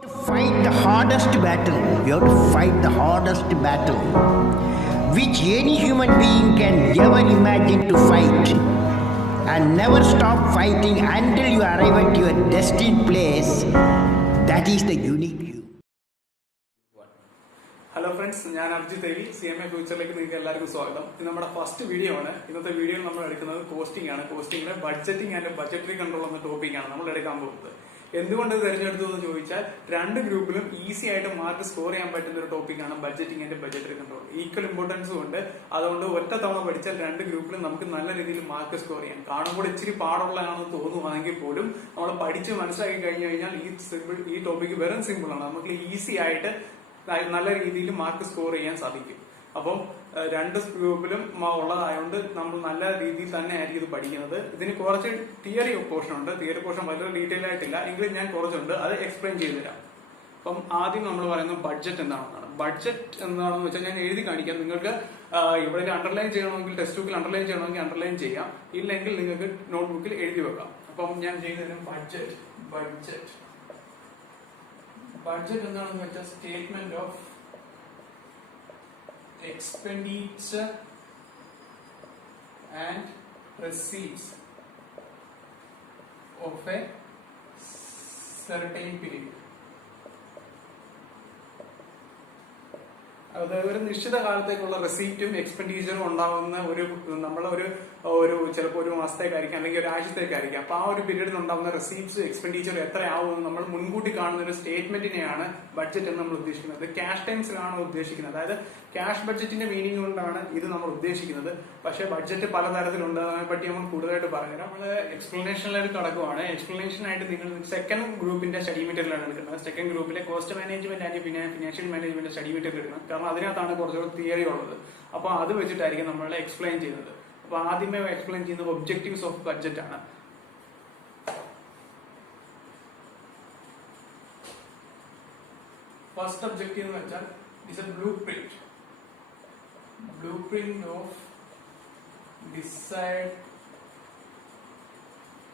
To fight the hardest battle. You have to fight the hardest battle which any human being can ever imagine to fight, and never stop fighting until you arrive at your destined place. That is the unique you. Hello friends, ഞാൻ അർജിത് ദേവി. CMA ഫ്യൂച്ചറിലേക്ക് നിങ്ങൾക്ക് എല്ലാവർക്കും സ്വാഗതം. ഇത് നമ്മുടെ first video ആണ്. ഇന്നത്തെ വീഡിയോയിൽ നമ്മൾ എടുക്കുന്നത് കോസ്റ്റിംഗ് ആണ്. കോസ്റ്റിംഗിലെ ബഡ്ജറ്റിംഗ് ആൻഡ് ബഡ്ജറ്ററി കൺട്രോൾ എന്ന ടോപ്പിക്കാണ് നമ്മൾ എടുക്കാൻ പോകുന്നത്. എന്തുകൊണ്ട് തിരഞ്ഞെടുത്തു എന്ന് ചോദിച്ചാൽ, രണ്ട് ഗ്രൂപ്പിലും ഈസി ആയിട്ട് മാർക്ക് സ്കോർ ചെയ്യാൻ പറ്റുന്ന ഒരു ടോപ്പിക്കാണ് budgeting and budgetary control. Equal ഇമ്പോർട്ടൻസും ഉണ്ട്. അതുകൊണ്ട് ഒറ്റ തവണ പഠിച്ചാൽ രണ്ട് ഗ്രൂപ്പിലും നമുക്ക് നല്ല രീതിയിൽ മാർക്ക് സ്കോർ ചെയ്യാം. കാണുമ്പോൾ ഇച്ചിരി പാടുള്ളതാണെന്ന് തോന്നുവാണെങ്കിൽ പോലും നമ്മൾ പഠിച്ച് മനസ്സിലാക്കി കഴിഞ്ഞു കഴിഞ്ഞാൽ ഈ ടോപ്പിക്ക് വെറും സിമ്പിൾ ആണ്. നമുക്ക് ഈസി ആയിട്ട് നല്ല രീതിയിൽ മാർക്ക് സ്കോർ ചെയ്യാൻ സാധിക്കും. അപ്പം രണ്ട് ഗ്രൂപ്പിലും ഉള്ളതായതുകൊണ്ട് നമ്മൾ നല്ല രീതിയിൽ തന്നെ ആയിരിക്കും ഇത് പഠിക്കുന്നത്. ഇതിന് കുറച്ച് തിയറി പോർഷൻ ഉണ്ട്. തിയറി പോർഷൻ വളരെ ഡീറ്റെയിൽ ആയിട്ടില്ല, എങ്കിലും ഞാൻ കുറച്ചുണ്ട്, അത് എക്സ്പ്ലെയിൻ ചെയ്തു തരാം. അപ്പം ആദ്യം നമ്മൾ പറയുന്നത് ബഡ്ജറ്റ് എന്താണെന്നാണ്. ബഡ്ജറ്റ് എന്താണെന്ന് വെച്ചാൽ ഞാൻ എഴുതി കാണിക്കാം. നിങ്ങൾക്ക് ഇവിടെ അണ്ടർലൈൻ ചെയ്യണമെങ്കിൽ, ടെക്സ്റ്റ് ബുക്കിൽ അണ്ടർലൈൻ ചെയ്യണമെങ്കിൽ അണ്ടർലൈൻ ചെയ്യാം, ഇല്ലെങ്കിൽ നിങ്ങൾക്ക് നോട്ട്ബുക്കിൽ എഴുതി വെക്കാം. അപ്പം ഞാൻ ചെയ്യുന്നതിന് ബഡ്ജറ്റ് എന്താണെന്ന് വെച്ചാൽ statement of expenditure and receipts of a certain period. അതായത് ഒരു നിശ്ചിത കാലത്തേക്കുള്ള റെസീപ്റ്റും എക്സ്പെൻഡിച്ചറും ഉണ്ടാവുന്ന ഒരു ചിലപ്പോൾ ഒരു മാസത്തേക്കായിരിക്കും, അല്ലെങ്കിൽ ഒരു ആഴ്ചത്തേക്കായിരിക്കും. അപ്പൊ ആ ഒരു പീരീഡിൽ ഉണ്ടാവുന്ന റെസീപ്റ്റ്സും എക്സ്പെൻഡിച്ചറും എത്രയാവുമെന്ന് നമ്മൾ മുൻകൂട്ടി കാണുന്ന ഒരു സ്റ്റേറ്റ്മെന്റിനെയാണ് ബഡ്ജറ്റ് എന്ന് നമ്മൾ ഉദ്ദേശിക്കുന്നത്. ക്യാഷ് ടൈംസിലാണ് ഉദ്ദേശിക്കുന്നത്. അതായത് ക്യാഷ് ബഡ്ജറ്റിന്റെ മീനിങ് കൊണ്ടാണ് ഇത് നമ്മൾ ഉദ്ദേശിക്കുന്നത്. പക്ഷേ ബഡ്ജറ്റ് പലതരത്തിലുണ്ട്. അതിനെപ്പറ്റി നമ്മൾ കൂടുതലായിട്ട് പറഞ്ഞുതരാം. നമ്മൾ എക്സ്പ്ലനേഷനിലേക്ക് കടക്കുവാണ്. എക്സ്പ്ലനേഷനായിട്ട് നിങ്ങൾ സെക്കൻഡ് ഗ്രൂപ്പിന്റെ സ്റ്റഡി മെറ്റീരിയലാണ് എടുക്കുന്നത്. സെക്കൻഡ് ഗ്രൂപ്പിലെ cost management and financial management study material എടുക്കണം. കാരണം അതിനകത്താണ് കുറച്ചുകൂടി തിയറി ഉള്ളത്. അപ്പൊ അത് വെച്ചിട്ടായിരിക്കും നമ്മൾ എക്സ്പ്ലെയിൻ ചെയ്യുന്നത്. അപ്പൊ ആദ്യമേ എക്സ്പ്ലെയിൻ ചെയ്യുന്നത് ഒബ്ജക്റ്റീവ്സ് ഓഫ് ബഡ്ജറ്റ് ആണ്. ഫസ്റ്റ് ഒബ്ജക്റ്റീവ് എന്ന് വെച്ചാൽ it's A blue print of decide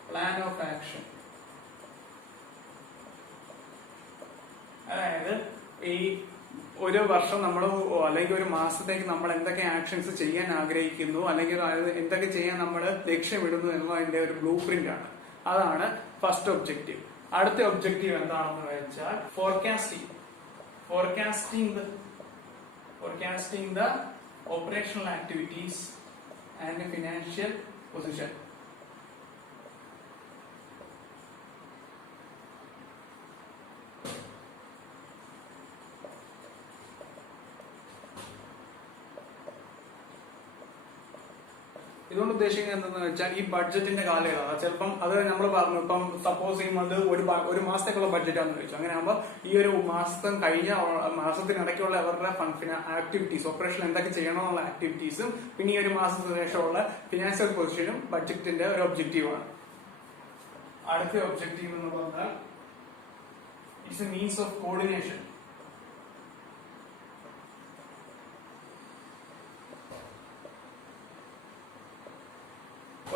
plan of action. അതായത് ഈ ഒരു വർഷം നമ്മൾ അല്ലെങ്കിൽ ഒരു മാസത്തേക്ക് നമ്മൾ എന്തൊക്കെ ആക്ഷൻസ് ചെയ്യാൻ ആഗ്രഹിക്കുന്നു, അല്ലെങ്കിൽ എന്തൊക്കെ ചെയ്യാൻ നമ്മൾ ലക്ഷ്യമിടുന്നു എന്നതിന്റെ ഒരു ബ്ലൂ പ്രിന്റ് ആണ്. അതാണ് ഫസ്റ്റ് ഒബ്ജക്റ്റീവ്. അടുത്ത ഒബ്ജക്റ്റീവ് എന്താണെന്ന് വെച്ചാൽ forecasting the operational activities and financial position. ഇതുകൊണ്ട് ഉദ്ദേശിക്കുന്നത് എന്തെന്ന് വെച്ചാൽ, ഈ ബഡ്ജറ്റിന്റെ കാലയളവ് ചിലപ്പം അത് നമ്മൾ പറഞ്ഞു. ഇപ്പം സപ്പോസ് ചെയ്യുന്നത് ഒരു മാസത്തേക്കുള്ള ബഡ്ജറ്റാണെന്ന് ചോദിച്ചു. അങ്ങനെ ആകുമ്പോൾ ഈ ഒരു മാസം കഴിഞ്ഞ മാസത്തിനിടയ്ക്കുള്ള അവരുടെ ആക്ടിവിറ്റീസ്, ഓപ്പറേഷൻ എന്തൊക്കെ ചെയ്യണമെന്നുള്ള ആക്ടിവിറ്റീസും പിന്നെ ഈ ഒരു മാസത്തിന് ശേഷമുള്ള ഫിനാൻഷ്യൽ പൊസിഷനും ബഡ്ജറ്റിന്റെ ഒരു ഒബ്ജക്റ്റീവാണ്. അടുത്ത ഒബ്ജക്റ്റീവ് എന്ന് പറഞ്ഞാൽ it's A means of coordination.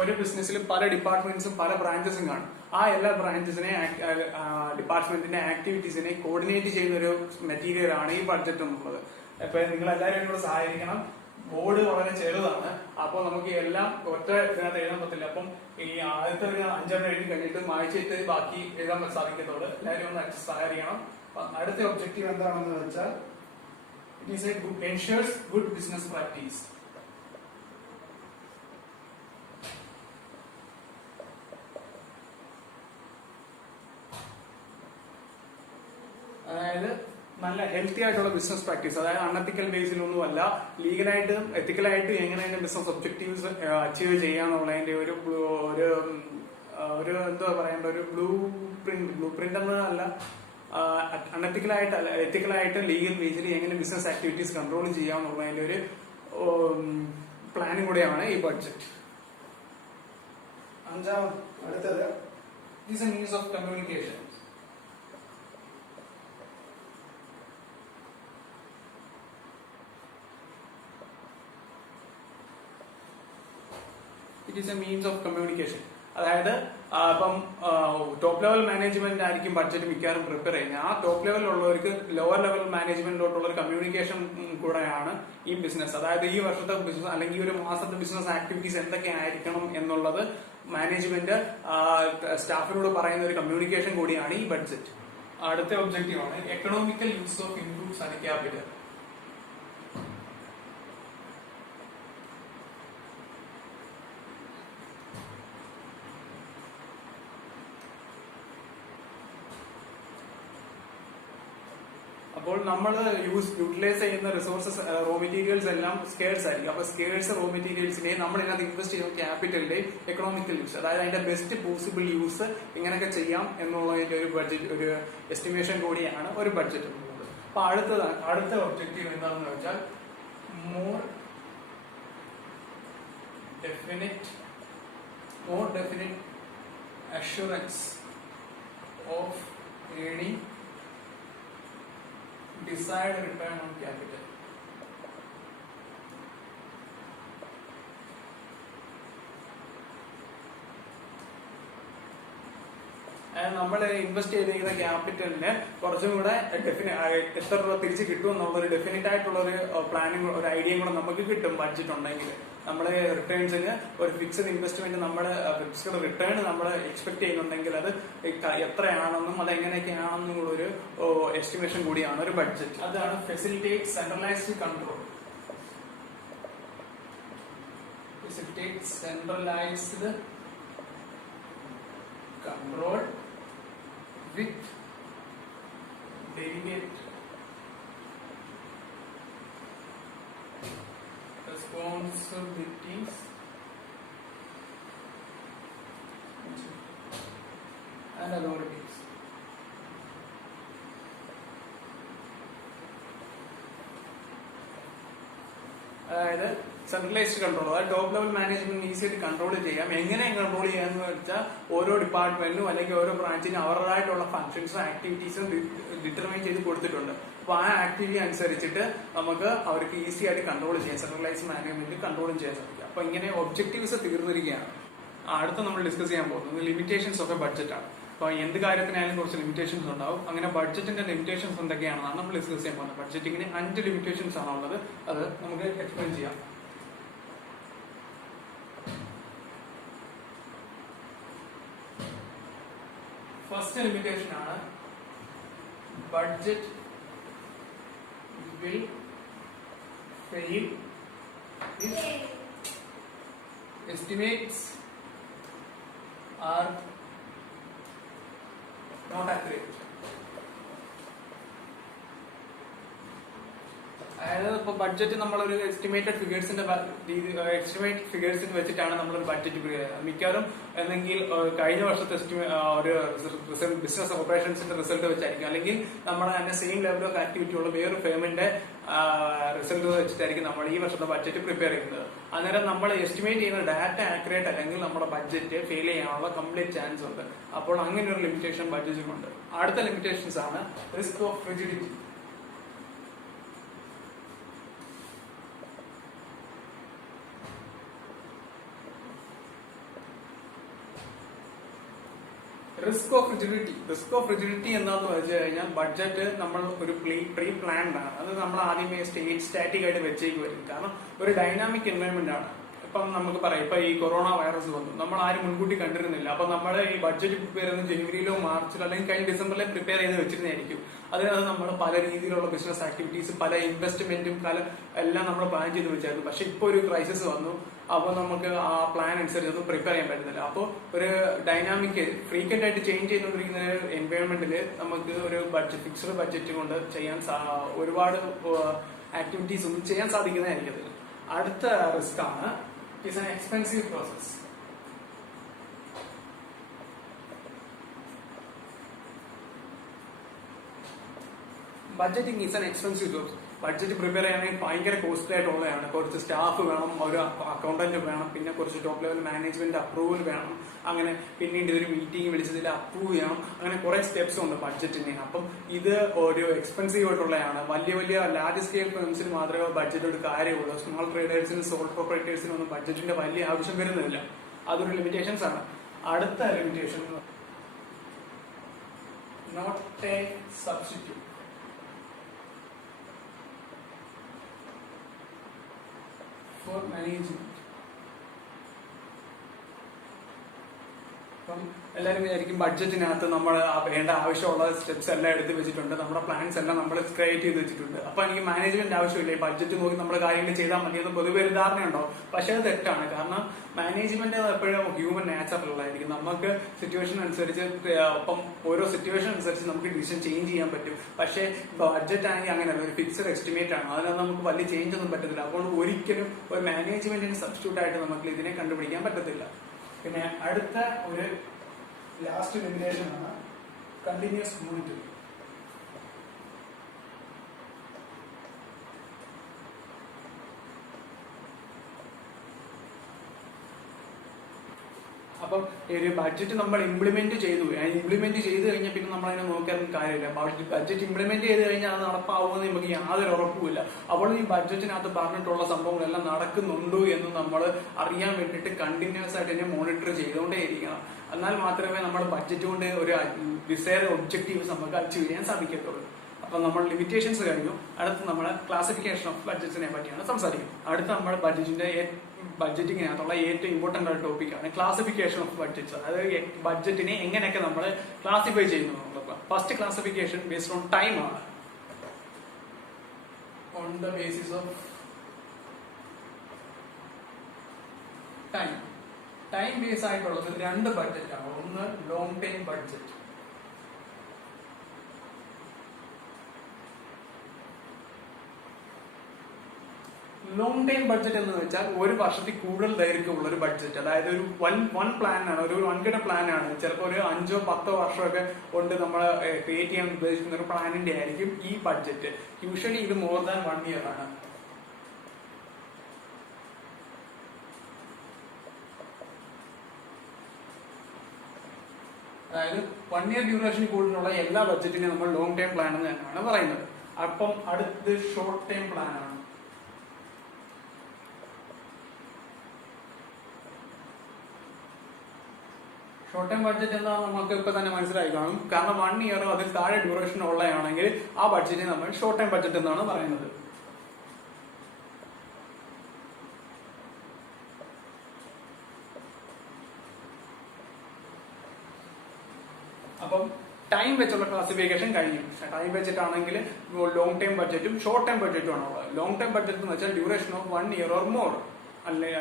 ഒരു ബിസിനസ്സിൽ പല ഡിപ്പാർട്ട്മെന്റ്സും പല ബ്രാഞ്ചസും കാണും. ആ എല്ലാ ബ്രാഞ്ചസിനെ ഡിപ്പാർട്ട്മെന്റിന്റെ ആക്ടിവിറ്റീസിനെ കോർഡിനേറ്റ് ചെയ്യുന്ന ഒരു മെറ്റീരിയൽ ആണ് ഈ ബഡ്ജറ്റ് എന്നുള്ളത്. ഇപ്പൊ നിങ്ങൾ എല്ലാവരും കൂടെ സഹായിക്കണം. ബോർഡ് വളരെ ചെറുതാണ്, അപ്പോൾ നമുക്ക് എല്ലാം ഒറ്റ ഇതിനകത്ത് എഴുതാൻ പറ്റില്ല. അപ്പം ഈ ആദ്യത്തെ ഒരു 5 എഴുതി കഴിഞ്ഞിട്ട് മായ്ച്ചിട്ട് ബാക്കി എഴുതാൻ സാധിക്കത്തുള്ളൂ. എല്ലാവരും ഒന്ന് സഹായിക്കണം. അടുത്ത ഒബ്ജക്റ്റീവ് എന്താണെന്ന് വെച്ചാൽ it is എൻഷുർസ് good business practice. അതായത് നല്ല ഹെൽത്തി ആയിട്ടുള്ള ബിസിനസ് പ്രാക്ടീസ്, അതായത് അൺഎത്തിക്കൽ ബേസിലൊന്നുമല്ല, ലീഗലായിട്ടും എത്തിക്കലായിട്ടും എങ്ങനെയാണ് ബിസിനസ് ഒബ്ജക്റ്റീവ്സ് അച്ചീവ് ചെയ്യാന്നുള്ളതിന്റെ ഒരു എന്താ പറയേണ്ട ഒരു ബ്ലൂ പ്രിന്റ് എന്നല്ല, അൺഎത്തിക്കലായിട്ടല്ല, എത്തിക്കലായിട്ട് ലീഗൽ ബേസിൽ എങ്ങനെ ബിസിനസ് ആക്ടിവിറ്റീസ് കൺട്രോൾ ചെയ്യാന്നുള്ളതിന്റെ ഒരു പ്ലാനും കൂടെയാണ് ഈ ബഡ്ജറ്റ്. അടുത്തത് it's A means of communication. It is A means of communication. അതായത് ഇപ്പം ടോപ്പ് ലെവൽ മാനേജ്മെന്റ് ആയിരിക്കും ബഡ്ജറ്റ് മിക്കവാറും പ്രിപ്പയർ ചെയ്യുന്നത്. ആ ടോപ്പ് ലെവലിലുള്ളവർക്ക് ലോവർ ലെവൽ മാനേജ്മെന്റിലോട്ടുള്ള ഒരു കമ്മ്യൂണിക്കേഷൻ കൂടെയാണ് ഈ ബിസിനസ്. അതായത് ഈ വർഷത്തെ ബിസിനസ് അല്ലെങ്കിൽ ഈ ഒരു മാസത്തെ ബിസിനസ് ആക്ടിവിറ്റീസ് എന്തൊക്കെ ആയിരിക്കണം എന്നുള്ളത് മാനേജ്മെന്റ് സ്റ്റാഫിനോട് പറയുന്ന ഒരു കമ്മ്യൂണിക്കേഷൻ കൂടിയാണ് ഈ ബഡ്ജറ്റ്. അടുത്ത ഒബ്ജക്റ്റീവ് ആണ് economical use of inputs and capital. അപ്പോൾ നമ്മൾ യൂട്ടിലൈസ് ചെയ്യുന്ന റിസോഴ്സസ് റോ മെറ്റീരിയൽസ് എല്ലാം സ്കേഴ്സ് ആയിരിക്കും. അപ്പൊ സ്കേഴ്സ് റോ മെറ്റീരിയൽസിനെ നമ്മൾ ഇതിനകത്ത് ഇൻവെസ്റ്റ് ചെയ്യുന്ന ക്യാപിറ്റലിന്റെ എക്കണോമിക്കൽ യൂസ്, അതായത് അതിന്റെ ബെസ്റ്റ് പോസിബിൾ യൂസ് എങ്ങനെയൊക്കെ ചെയ്യാം എന്നുള്ളതിന്റെ ഒരു ബഡ്ജറ്റ്, ഒരു എസ്റ്റിമേഷൻ കൂടിയാണ് ഒരു ബഡ്ജറ്റ് എന്നുള്ളത്. അപ്പൊ അടുത്ത ഒബ്ജക്റ്റീവ് എന്താണെന്ന് വെച്ചാൽ more definite assurance of earning desired return on capital. നമ്മൾ ഇൻവെസ്റ്റ് ചെയ്തിരിക്കുന്ന ക്യാപിറ്റലിന് കുറച്ചും കൂടെ എത്ര രൂപ തിരിച്ച് കിട്ടും എന്നുള്ളൊരു ഡെഫിനറ്റ് ആയിട്ടുള്ള ഒരു പ്ലാനിങ്, ഒരു ഐഡിയയും കൂടെ നമുക്ക് കിട്ടും ബഡ്ജറ്റ് ഉണ്ടെങ്കിൽ. നമ്മുടെ റിട്ടേൺസിന് ഒരു ഫിക്സഡ് ഇൻവെസ്റ്റ്മെന്റ്, നമ്മുടെ ഫിക്സഡ് റിട്ടേൺ നമ്മൾ എക്സ്പെക്ട് ചെയ്യുന്നുണ്ടെങ്കിൽ അത് എത്രയാണെന്നും അത് എങ്ങനെയൊക്കെയാണെന്നും കൂടെ ഒരു എസ്റ്റിമേഷൻ കൂടിയാണ് ഒരു ബഡ്ജറ്റ്. അതാണ് facilitate centralised control. Facilitate centralised control with delegate responsibilities and authorities. അതായത് സെൻട്രലൈസ്ഡ് കൺട്രോൾ, അതായത് ടോപ്പ് ലെവൽ മാനേജ്മെന്റ് ഈസി ആയിട്ട് കൺട്രോൾ ചെയ്യാം. എങ്ങനെ കൺട്രോൾ ചെയ്യാന്ന് വെച്ചാൽ ഓരോ ഡിപ്പാർട്ട്മെന്റിനും അല്ലെങ്കിൽ ഓരോ ബ്രാഞ്ചിനും അവരുടേതായിട്ടുള്ള ഫംഗ്ഷൻസും ആക്ടിവിറ്റീസും ഡിറ്റർമൈൻ ചെയ്ത് കൊടുത്തിട്ടുണ്ട്. അപ്പൊ ആ ആക്ടിവിറ്റി അനുസരിച്ചിട്ട് നമുക്ക് അവർക്ക് ഈസി ആയിട്ട് കൺട്രോൾ ചെയ്യാം, സെൻട്രലൈസ്ഡ് മാനേജ്മെന്റ് കൺട്രോളും ചെയ്യാൻ സാധിക്കും. അപ്പൊ ഇങ്ങനെ ഒബ്ജക്റ്റീവ്സ് തീർന്നിരിക്കുകയാണ്. അടുത്ത നമ്മൾ ഡിസ്കസ് ചെയ്യാൻ പോകുന്നത് ലിമിറ്റേഷൻസ് ഓഫ് എ ബഡ്ജറ്റ് ആണ്. അപ്പൊ എന്ത് കാര്യത്തിനായാലും കുറച്ച് ലിമിറ്റേഷൻസ് ഉണ്ടാവും. അങ്ങനെ ബഡ്ജറ്റിന്റെ ലിമിറ്റേഷൻസ് എന്തൊക്കെയാണെന്നാണ് നമ്മൾ ഡിസ്കസ് ചെയ്യാൻ പോകുന്നത്. ബഡ്ജറ്റിങ്ങിന് 5 ലിമിറ്റേഷൻസ് ആണ് ഉള്ളത്. അത് നമുക്ക് എക്സ്പ്ലെയിൻ ചെയ്യാം. ഫസ്റ്റ് ലിമിറ്റേഷൻ ആണ് budget will fail if estimates are not accurate. അതായത് ഇപ്പൊ ബഡ്ജറ്റ് നമ്മളൊരു എസ്റ്റിമേറ്റഡ് ഫിഗേഴ്സിന്റെ വെച്ചിട്ടാണ് നമ്മളൊരു ബഡ്ജറ്റ് മിക്കവാറും എന്നെങ്കിൽ കഴിഞ്ഞ വർഷത്തെ ഒരു ബിസിനസ് ഓപ്പറേഷൻസിന്റെ റിസൾട്ട് വെച്ചായിരിക്കും, അല്ലെങ്കിൽ നമ്മുടെ തന്നെ സെയിം ലെവൽ ഓഫ് ആക്ടിവിറ്റി ഉള്ള വേറൊരു ഫേമിന്റെ റിസൾട്ട് വെച്ചിട്ടായിരിക്കും നമ്മൾ ഈ വർഷത്തെ ബഡ്ജറ്റ് പ്രിപ്പയർ ചെയ്യുന്നത്. അന്നേരം നമ്മൾ എസ്റ്റിമേറ്റ് ചെയ്യുന്ന ഡാറ്റ ആക്യുറേറ്റ് അല്ലെങ്കിൽ നമ്മുടെ ബഡ്ജറ്റ് ഫെയിൽ ചെയ്യാനുള്ള കംപ്ലീറ്റ് ചാൻസ് ഉണ്ട്. അപ്പോൾ അങ്ങനെ ഒരു ലിമിറ്റേഷൻ ബഡ്ജറ്റിനുണ്ട്. അടുത്ത ലിമിറ്റേഷൻസ് ആണ് risk of rigidity. Risk of rigidity എന്താണെന്ന് വെച്ച് കഴിഞ്ഞാൽ ബഡ്ജറ്റ് നമ്മൾ ഒരു പ്രീ പ്ലാൻഡ് ആണ്. അത് നമ്മൾ ആദ്യമേ സ്റ്റാറ്റിക് ആയിട്ട് വെച്ചേക്കുമായിരിക്കും. കാരണം ഒരു ഡൈനാമിക് എൻവയോൺമെന്റ് ആണ്. ഇപ്പം നമുക്ക് പറയാം, ഇപ്പൊ ഈ കൊറോണ വൈറസ് വന്നു, നമ്മൾ ആരും മുൻകൂട്ടി കണ്ടിരുന്നില്ല. അപ്പൊ നമ്മൾ ഈ ബഡ്ജറ്റ് പ്രിപ്പയർ ചെയ്യുന്ന ജനുവരിയിലോ മാർച്ചിലോ അല്ലെങ്കിൽ കഴിഞ്ഞ ഡിസംബറിലോ പ്രിപ്പയർ ചെയ്ത് വെച്ചിരുന്നതായിരിക്കും. അതിനകത്ത് നമ്മൾ പല രീതിയിലുള്ള ബിസിനസ് ആക്ടിവിറ്റീസ്, പല ഇൻവെസ്റ്റ്മെന്റും എല്ലാം നമ്മൾ പ്ലാൻ ചെയ്ത് വെച്ചായിരുന്നു. പക്ഷെ ഇപ്പൊ ഒരു ക്രൈസിസ് വന്നു. അപ്പൊ നമുക്ക് ആ പ്ലാൻ അനുസരിച്ച് പ്രിപ്പയർ ചെയ്യാൻ പറ്റുന്നില്ല. അപ്പോൾ ഒരു ഡൈനാമിക് ഫ്രീക്വന്റ് ആയിട്ട് ചേഞ്ച് ചെയ്തുകൊണ്ടിരിക്കുന്ന എൻവയോൺമെന്റിൽ നമുക്ക് ഒരു ഫിക്സ്ഡ് ബഡ്ജറ്റ് കൊണ്ട് ചെയ്യാൻ ഒരുപാട് ആക്ടിവിറ്റീസ് ഒന്നും ചെയ്യാൻ സാധിക്കുന്നതായിരിക്കും. അടുത്ത റിസ്ക് ആണ് is an expensive process. Budgeting is an expensive process. Budget prepare ചെയ്യാനായി ഭയങ്കര കോസ്റ്റ്ലി ആയിട്ടുള്ളതാണ്. കുറച്ച് സ്റ്റാഫ് വേണം, ഒരു അക്കൗണ്ടന്റ് വേണം, പിന്നെ കുറച്ച് ടോപ്പ് ലെവൽ മാനേജ്മെന്റ് അപ്രൂവൽ വേണം. അങ്ങനെ പിന്നീട് ഇതൊരു മീറ്റിംഗ് വിളിച്ചതിൽ അപ്രൂവ് ചെയ്യണം. അങ്ങനെ കുറെ സ്റ്റെപ്സ് ഉണ്ട് ബഡ്ജറ്റിന്. അപ്പം ഇത് ഒരു എക്സ്പെൻസീവ് ആയിട്ടുള്ളതാണ്. വലിയ ലാർജ് സ്കെയിൽ ഫേംസിന് മാത്രമേ ബഡ്ജറ്റ് ഒരു കാര്യമുള്ളൂ. സ്മോൾ ട്രേഡേഴ്സിനും സോൾ പ്രൊപ്പറേറ്റേഴ്സിനും ഒന്നും ബഡ്ജറ്റിന്റെ വലിയ ആവശ്യം വരുന്നില്ല. അതൊരു ലിമിറ്റേഷൻസ് ആണ്. അടുത്ത limitation not a substitute. For management. അപ്പം എല്ലാവരും വിചാരിക്കും ബഡ്ജറ്റിനകത്ത് നമ്മൾ വേണ്ട ആവശ്യമുള്ള സ്റ്റെപ്സ് എല്ലാം എടുത്ത് വെച്ചിട്ടുണ്ട്, നമ്മുടെ പ്ലാൻസ് എല്ലാം നമ്മൾ ക്രിയേറ്റ് ചെയ്ത് വെച്ചിട്ടുണ്ട്. അപ്പൊ എനിക്ക് മാനേജ്മെന്റ് ആവശ്യമില്ല, ഈ ബഡ്ജറ്റ് നോക്കി നമ്മുടെ കാര്യങ്ങൾ ചെയ്താൽ മതി എന്ന് പൊതുവെ ഒരു ധാരണയുണ്ടാവും. പക്ഷെ അത് തെറ്റാണ്. കാരണം മാനേജ്മെന്റ് എപ്പോഴും ഹ്യൂമൻ നാച്ചുറലുള്ളതായിരിക്കും. നമുക്ക് സിറ്റുവേഷൻ അനുസരിച്ച് ഒപ്പം ഓരോ സിറ്റുവേഷൻ അനുസരിച്ച് നമുക്ക് ഡിസിഷൻ ചേഞ്ച് ചെയ്യാൻ പറ്റും. പക്ഷേ ബഡ്ജറ്റ് ആണെങ്കിൽ അങ്ങനെയല്ല, ഒരു ഫിക്സഡ് എസ്റ്റിമേറ്റ് ആണ്. അതിനകത്ത് നമുക്ക് വലിയ ചേഞ്ച് ഒന്നും പറ്റത്തില്ല. അപ്പോൾ ഒരിക്കലും ഒരു മാനേജ്മെന്റിന് സബ്സ്റ്റിറ്റ്യൂട്ട് ആയിട്ട് നമുക്ക് ഇതിനെ കണ്ടുപിടിക്കാൻ പറ്റത്തില്ല. പിന്നെ അടുത്ത ഒരു ലാസ്റ്റ് ലിമിറ്റേഷൻ ആണ് കണ്ടിന്യൂസ് മോണിറ്ററിംഗ്. അപ്പം ഒരു ബഡ്ജറ്റ് നമ്മൾ ഇംപ്ലിമെന്റ് ചെയ്തു കഴിഞ്ഞാൽ പിന്നെ നമ്മൾ അതിനെ നോക്കാൻ കാര്യമില്ല. ബഡ്ജറ്റ് ഇംപ്ലിമെന്റ് ചെയ്ത് കഴിഞ്ഞാൽ അത് നടപ്പാവുമെന്ന് നമുക്ക് യാതൊരു ഉറപ്പുമില്ല. അപ്പോൾ ഈ ബഡ്ജറ്റിനകത്ത് പറഞ്ഞിട്ടുള്ള സംഭവങ്ങളെല്ലാം നടക്കുന്നുണ്ടോ എന്ന് നമ്മൾ അറിയാൻ വേണ്ടിയിട്ട് കണ്ടിന്യൂസ് ആയിട്ട് തന്നെ മോണിറ്റർ ചെയ്തുകൊണ്ടേ ഇരിക്കണം. എന്നാൽ മാത്രമേ നമ്മൾ ബഡ്ജറ്റ് കൊണ്ട് ഒരു ഡിസൈർ ഒബ്ജക്റ്റീവ്സ് നമുക്ക് അച്ചീവ് ചെയ്യാൻ സാധിക്കത്തുള്ളൂ. അപ്പൊ നമ്മൾ ലിമിറ്റേഷൻസ് കഴിഞ്ഞു. അടുത്ത് നമ്മൾ ക്ലാസിഫിക്കേഷൻ ഓഫ് ബഡ്ജറ്റിനെ പറ്റിയാണ് സംസാരിക്കുന്നത്. അടുത്ത നമ്മൾ ബഡ്ജറ്റിങ്ങിനകത്തുള്ള ഏറ്റവും ഇമ്പോർട്ടന്റ് ആയ ടോപ്പിക്കാണ് ക്ലാസിഫിക്കേഷൻ ഓഫ് ബഡ്ജറ്റ്സ്. അതായത് ബഡ്ജറ്റിനെ എങ്ങനെയൊക്കെ നമ്മൾ ക്ലാസിഫൈ ചെയ്യുന്നു എന്നുള്ളത്. First classification based on time ആണ്. On the basis of time base ആയിട്ടുള്ളത് രണ്ട് ബഡ്ജറ്റ് ആണ്. ഒന്ന് long time budget. Long time budget എന്ന് വെച്ചാൽ ഒരു വർഷത്തിൽ കൂടുതൽ ദൈർഘ്യമുള്ള ഒരു ബഡ്ജറ്റ്. അതായത് ഒരു വൺ പ്ലാൻ ആണ്, ഒരു വൻകിട പ്ലാൻ ആണ്. ചിലപ്പോൾ ഒരു 5-10 വർഷമൊക്കെ കൊണ്ട് നമ്മൾ ക്രിയേറ്റ് ചെയ്യാൻ ഉദ്ദേശിക്കുന്ന ഒരു പ്ലാനിന്റെ ആയിരിക്കും ഈ ബഡ്ജറ്റ്. യൂഷ്വലി ഇത് മോർ ദാൻ 1 ഇയർ ആണ്. അതായത് 1 ഇയർ ഡ്യൂറേഷൻ കൂടുതലുള്ള എല്ലാ ബഡ്ജറ്റിനെയും നമ്മൾ ലോങ് ടൈം പ്ലാൻ എന്ന് തന്നെയാണ് പറയുന്നത്. അപ്പം അടുത്ത് ഷോർട്ട് ടൈം പ്ലാൻ ആണ്. ഷോർട്ട് ടൈം ബഡ്ജറ്റ് എന്താണെന്ന് നമുക്ക് ഇപ്പൊ തന്നെ മനസ്സിലായി കാണും. കാരണം 1 ഇയറോ അതിൽ താഴെ ഡ്യൂറേഷൻ ഉള്ളതാണെങ്കിൽ ആ ബഡ്ജറ്റിനെ നമ്മൾ ഷോർട്ട് ടൈം ബഡ്ജറ്റ് എന്നാണ് പറയുന്നത്. അപ്പം ടൈം വെച്ചുള്ള ക്ലാസിഫിക്കേഷൻ കഴിഞ്ഞു. ടൈം വെച്ചിട്ടാണെങ്കിൽ ലോങ് ടൈം ബഡ്ജറ്റും ഷോർട്ട് ടൈം ബഡ്ജറ്റും ആണ് ഉള്ളത്. ലോങ് ടൈം ബഡ്ജറ്റ് എന്ന് വെച്ചാൽ duration of 1 year or more. അല്ലെ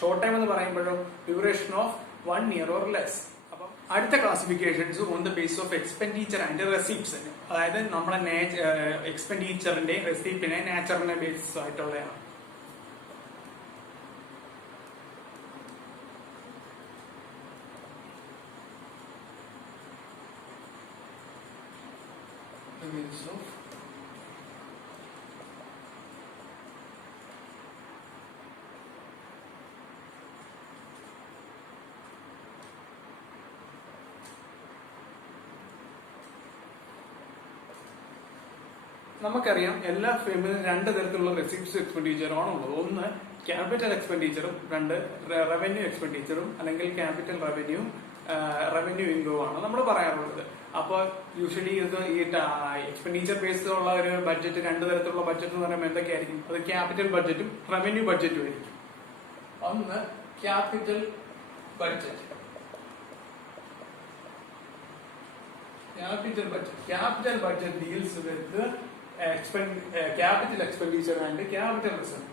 ഷോർട്ട് ടൈം എന്ന് പറയുമ്പോഴും duration of 1 year or less. അപ്പം അടുത്ത classifications on the base of expenditure and receipts. അതായത് നമ്മുടെ എക്സ്പെൻഡിച്ചറിന്റെ റെസിപ്റ്റിനെ നാച്ചറിന്റെ ബേസിസ് ആയിട്ടുള്ളതാണ്. നമുക്കറിയാം എല്ലാ ഫേമിലും 2 തരത്തിലുള്ള റെസിപ്റ്റ്സ് എക്സ്പെൻഡിച്ചറാണ് ഉള്ളത്. ഒന്ന് ക്യാപിറ്റൽ എക്സ്പെൻഡിച്ചറും, 2 റവന്യൂ എക്സ്പെൻഡിച്ചറും അല്ലെങ്കിൽ ക്യാപിറ്റൽ റവന്യൂ ഇൻകം ആണ് നമ്മൾ പറയാറുള്ളത്. അപ്പോൾ യൂഷ്വലി ഇത് ഈ എക്സ്പെൻഡിച്ചർ ബേസ്ഡ് ഉള്ള ഒരു ബഡ്ജറ്റ്, 2 തരത്തിലുള്ള ബഡ്ജറ്റ് എന്ന് പറയുമ്പോൾ എന്തൊക്കെയായിരിക്കും? അത് ക്യാപിറ്റൽ ബഡ്ജറ്റും റവന്യൂ ബഡ്ജറ്റും ആയിരിക്കും. ഒന്ന് capital budget. Capital budget deals with the capital expenditure and capital reserve.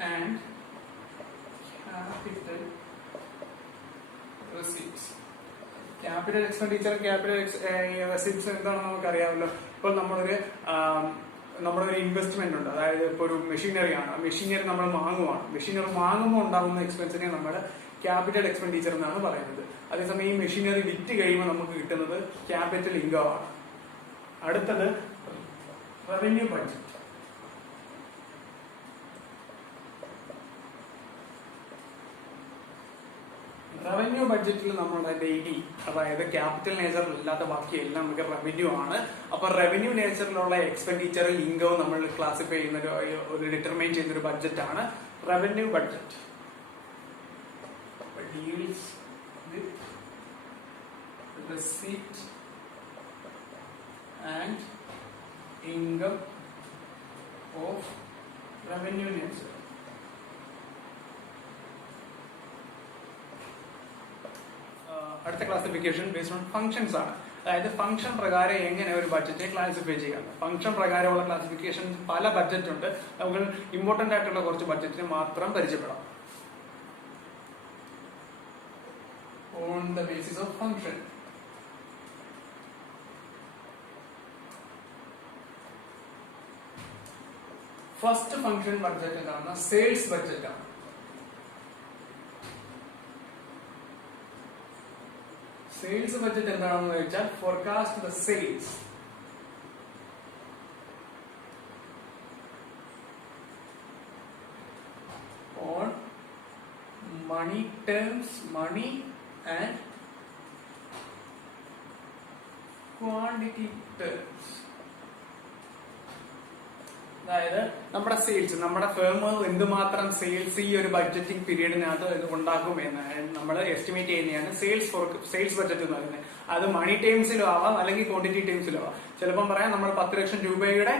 And capital receipts. Capital expenditure, capital receipts എന്താണെന്ന് നമുക്കറിയാമല്ലോ. ഇപ്പോൾ നമ്മുടെ ഒരു ഇൻവെസ്റ്റ്മെന്റ് ഉണ്ട്. അതായത് ഇപ്പോൾ ഒരു മെഷീനറി ആണ്, മെഷീനറി നമ്മൾ മെഷീനറി വാങ്ങുമ്പോൾ ഉണ്ടാകുന്ന എക്സ്പെൻസിനെ നമ്മൾ ക്യാപിറ്റൽ എക്സ്പെൻഡിച്ചർ എന്നാണ് പറയുന്നത്. അതേസമയം ഈ മെഷീനറി വിറ്റ് കഴിയുമ്പോൾ നമുക്ക് കിട്ടുന്നത് ക്യാപിറ്റൽ ഇൻകം ആണ്. അടുത്തത് റവന്യൂ ബഡ്ജറ്റ്. റവന്യൂ ബഡ്ജറ്റിൽ നമ്മുടെ ഡെയിലി, അതായത് ക്യാപിറ്റൽ നേച്ചറിലല്ലാത്ത ബാക്കിയെല്ലാം നമുക്ക് റവന്യൂ ആണ്. അപ്പൊ റവന്യൂ നേച്ചറിലുള്ള എക്സ്പെൻഡിച്ചറും ഇൻകവും നമ്മൾ ക്ലാസിഫൈ ചെയ്യുന്ന ഒരു ഡിറ്റർമൈൻ ചെയ്യുന്ന ഒരു ബഡ്ജറ്റ് ആണ് revenue budget. Deals with receipt and income of revenue nature. അടുത്ത ക്ലാസിഫിക്കേഷൻ ബേസ്ഡ് ഓൺ ഫംഗ്ഷൻസ് ആണ്. അതായത് ഫംഗ്ഷൻ പ്രകാരം എങ്ങനെ ഒരു ബഡ്ജറ്റ് ക്ലാസിഫൈ ചെയ്യാം. ഫംഗ്ഷൻ പ്രകാരമുള്ള ക്ലാസിഫിക്കേഷൻ പല ബഡ്ജറ്റ് ഉണ്ട്. നമുക്ക് ഇമ്പോർട്ടന്റ് ആയിട്ടുള്ള കുറച്ച് ബഡ്ജറ്റിന് മാത്രം പരിചയപ്പെടാം. On the basis of function. First function budget എന്താണ്? സെയിൽസ് ബഡ്ജറ്റ് ആണ്. സെയിൽസ് ബഡ്ജറ്റ് എന്താണെന്ന് വെച്ചാൽ forecast the sales. On money terms, money and quantity terms. അതായത് നമ്മുടെ സെയിൽസ്, നമ്മുടെ ഫേം എന്തുമാത്രം സെയിൽസ് ഈ ഒരു ബഡ്ജറ്റിംഗ് പീരീഡിനകത്ത് ഉണ്ടാക്കും എന്ന് നമ്മൾ എസ്റ്റിമേറ്റ് ചെയ്യുന്നതാണ് സെയിൽസ് ബഡ്ജറ്റ് എന്ന് പറയുന്നത്. അത് മണി ടേംസിലും ആവാം, അല്ലെങ്കിൽ ക്വാണ്ടിറ്റി ടേംസിലും ആവാം. ചിലപ്പം പറയാം നമ്മൾ 10 ലക്ഷം രൂപയുടെ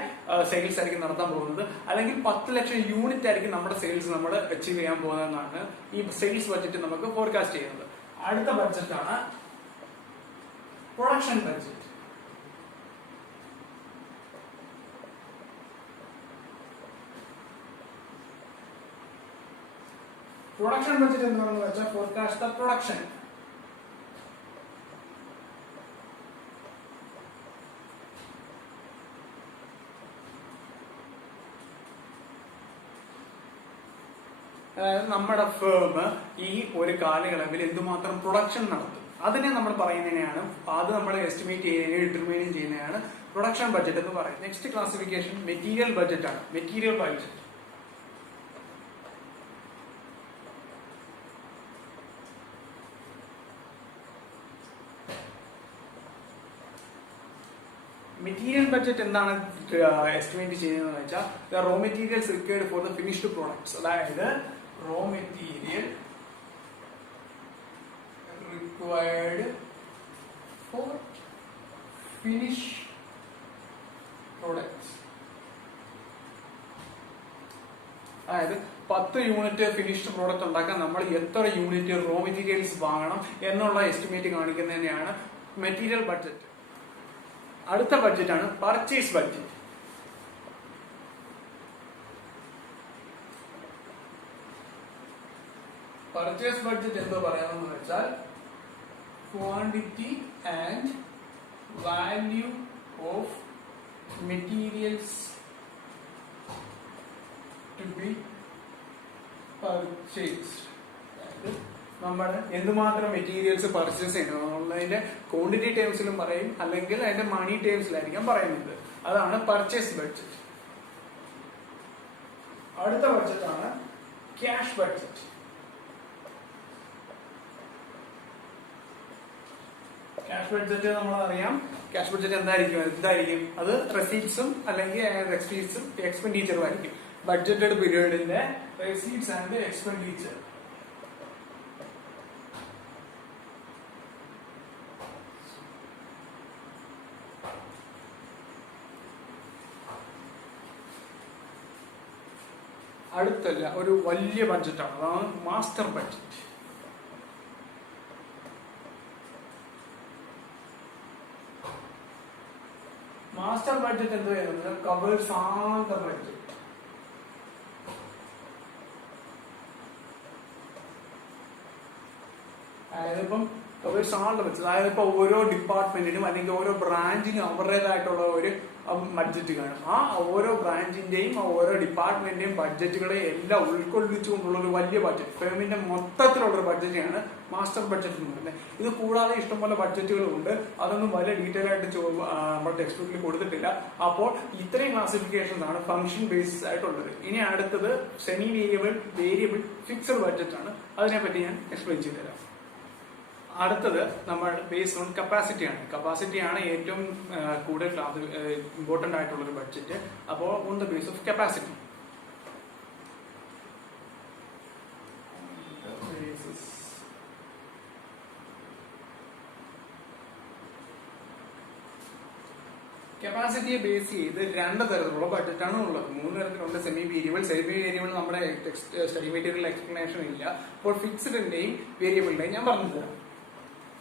സെയിൽസ് ആയിരിക്കും നടത്താൻ പോകുന്നത്, അല്ലെങ്കിൽ 10 ലക്ഷം യൂണിറ്റ് ആയിരിക്കും നമ്മുടെ സെയിൽസ് നമ്മൾ അച്ചീവ് ചെയ്യാൻ പോകുന്നതെന്നാണ് ഈ സെയിൽസ് ബഡ്ജറ്റ് നമുക്ക് ഫോർകാസ്റ്റ് ചെയ്യുന്നത്. അടുത്ത ബഡ്ജറ്റാണ് പ്രൊഡക്ഷൻ ബഡ്ജറ്റ്. പ്രൊഡക്ഷൻ ബഡ്ജറ്റ് എന്താണെന്ന് വെച്ചാൽ ഫോർകാസ്റ്റ് ദ പ്രൊഡക്ഷൻ. അതായത് നമ്മുടെ ഫേം ഈ ഒരു കാലയളവിൽ എന്തുമാത്രം പ്രൊഡക്ഷൻ നടത്തും അതിനെ നമ്മൾ പറയുന്നതിനെയാണ്, അത് നമ്മൾ എസ്റ്റിമേറ്റ് ചെയ്യുന്നതിനെ ഡിറ്റർമൈൻ ചെയ്യുന്നതാണ് പ്രൊഡക്ഷൻ ബഡ്ജറ്റ് എന്ന് പറയുന്നത്. നെക്സ്റ്റ് ക്ലാസിഫിക്കേഷൻ മെറ്റീരിയൽ ബഡ്ജറ്റ് ആണ്. മെറ്റീരിയൽ ബഡ്ജറ്റ് മെറ്റീരിയൽ ബഡ്ജറ്റ് എന്താണ് എസ്റ്റിമേറ്റ് ചെയ്യുന്നതെന്ന് വെച്ചാൽ the raw materials required for the finished products. അതായത് raw material required for finish products. അതായത് 10 യൂണിറ്റ് ഫിനിഷ്ഡ് പ്രോഡക്റ്റ് ഉണ്ടാക്കാൻ നമ്മൾ എത്ര യൂണിറ്റ് റോ മെറ്റീരിയൽസ് വാങ്ങണം എന്നുള്ള എസ്റ്റിമേറ്റ് കാണിക്കുന്നതിനെയാണ് മെറ്റീരിയൽ ബഡ്ജറ്റ്. അടുത്ത ബഡ്ജറ്റാണ് പർച്ചേസ് ബഡ്ജറ്റ്. പർച്ചേസ് ബഡ്ജറ്റ് എന്തോ പറയാമെന്ന് വെച്ചാൽ quantity and value of materials to be purchased. നമ്മൾ എന്തുമാത്രം മെറ്റീരിയൽസ് പർച്ചേസ് ചെയ്യണം എന്നുള്ളതിന്റെ ക്വാണ്ടിറ്റി ടേംസിലും പറയും, അല്ലെങ്കിൽ അതിന്റെ മണി ടേംസിലായിരിക്കാം പറയുന്നത്. അതാണ് പർച്ചേസ് ബഡ്ജറ്റ്. അടുത്ത ബഡ്ജറ്റാണ് ക്യാഷ് ബഡ്ജറ്റ്. ക്യാഷ് ബഡ്ജറ്റ് നമ്മൾ അറിയാം. ക്യാഷ് ബഡ്ജറ്റ് എന്തായിരിക്കും? അത് റെസീപ്റ്റ്സും അല്ലെങ്കിൽ എക്സ്പെൻഡിച്ചറും ആയിരിക്കും. ബഡ്ജറ്റഡ് പീരീഡിന്റെ റെസീപ്റ്റ്സ് ആൻഡ് എക്സ്പെൻഡിച്ചർ. അടുത്തല്ല ഒരു വലിയ ബഡ്ജറ്റാണ്, അതാണ് മാസ്റ്റർ ബഡ്ജറ്റ്. മാസ്റ്റർ ബഡ്ജറ്റ് എന്ത് ചെയ്യുന്നത്? Covers all the budget. അതായത് ഇപ്പം കവേഴ്സ് ഓൾ ദ ബഡ്ജറ്റ്. അതായത് ഇപ്പൊ ഓരോ ഡിപ്പാർട്ട്മെന്റിനും അല്ലെങ്കിൽ ഓരോ ബ്രാഞ്ചിനും അവരുടേതായിട്ടുള്ള ഒരു ബഡ്ജറ്റ് കാണും. ആ ഓരോ ബ്രാഞ്ചിന്റെയും ഓരോ ഡിപ്പാർട്ട്മെന്റിന്റെയും ബഡ്ജറ്റുകളെ എല്ലാം ഉൾക്കൊള്ളിച്ചുകൊണ്ടുള്ള ഒരു വലിയ ബഡ്ജറ്റ്, ഫേമിന്റെ മൊത്തത്തിലുള്ള ഒരു ബഡ്ജറ്റാണ് മാസ്റ്റർ ബഡ്ജറ്റ് എന്ന് പറയുന്നത്. ഇത് കൂടാതെ ഇഷ്ടംപോലെ ബഡ്ജറ്റുകളുണ്ട്. അതൊന്നും വലിയ ഡീറ്റെയിൽ ആയിട്ട് നമ്മുടെ ടെക്സ്റ്റ് ബുക്കിൽ കൊടുത്തിട്ടില്ല. അപ്പോൾ ഇത്രയും ക്ലാസിഫിക്കേഷൻസ് ആണ് ഫംഗ്ഷൻ ബേസിസ് ആയിട്ടുള്ളത്. ഇനി അടുത്തത് semi variable, variable, fixed budget ആണ്. അതിനെപ്പറ്റി ഞാൻ എക്സ്പ്ലെയിൻ ചെയ്തുതരാം. അടുത്തത് നമ്മൾ ബേസ്ഡ് ഓൺ കപ്പാസിറ്റിയാണ്. കപ്പാസിറ്റിയാണ് ഏറ്റവും കൂടുതൽ ഇമ്പോർട്ടന്റ് ആയിട്ടുള്ള ഒരു ബഡ്ജറ്റ്. അപ്പോൾ on the base of capacity കപ്പാസിറ്റിയെ ബേസ് ചെയ്ത് രണ്ട് തരത്തിലുള്ള ബഡ്ജറ്റാണ് ഉള്ളത്. മൂന്ന് തരത്തിലുണ്ട്. സെമി വേരിയബിൾ നമ്മുടെ സ്റ്റഡി മെറ്റീരിയൽ എക്സ്പ്ലനേഷൻ ഇല്ല. അപ്പോൾ ഫിക്സ്ഡിന്റെയും വേരിയബിളിന്റെയും ഞാൻ പറഞ്ഞു തരാം.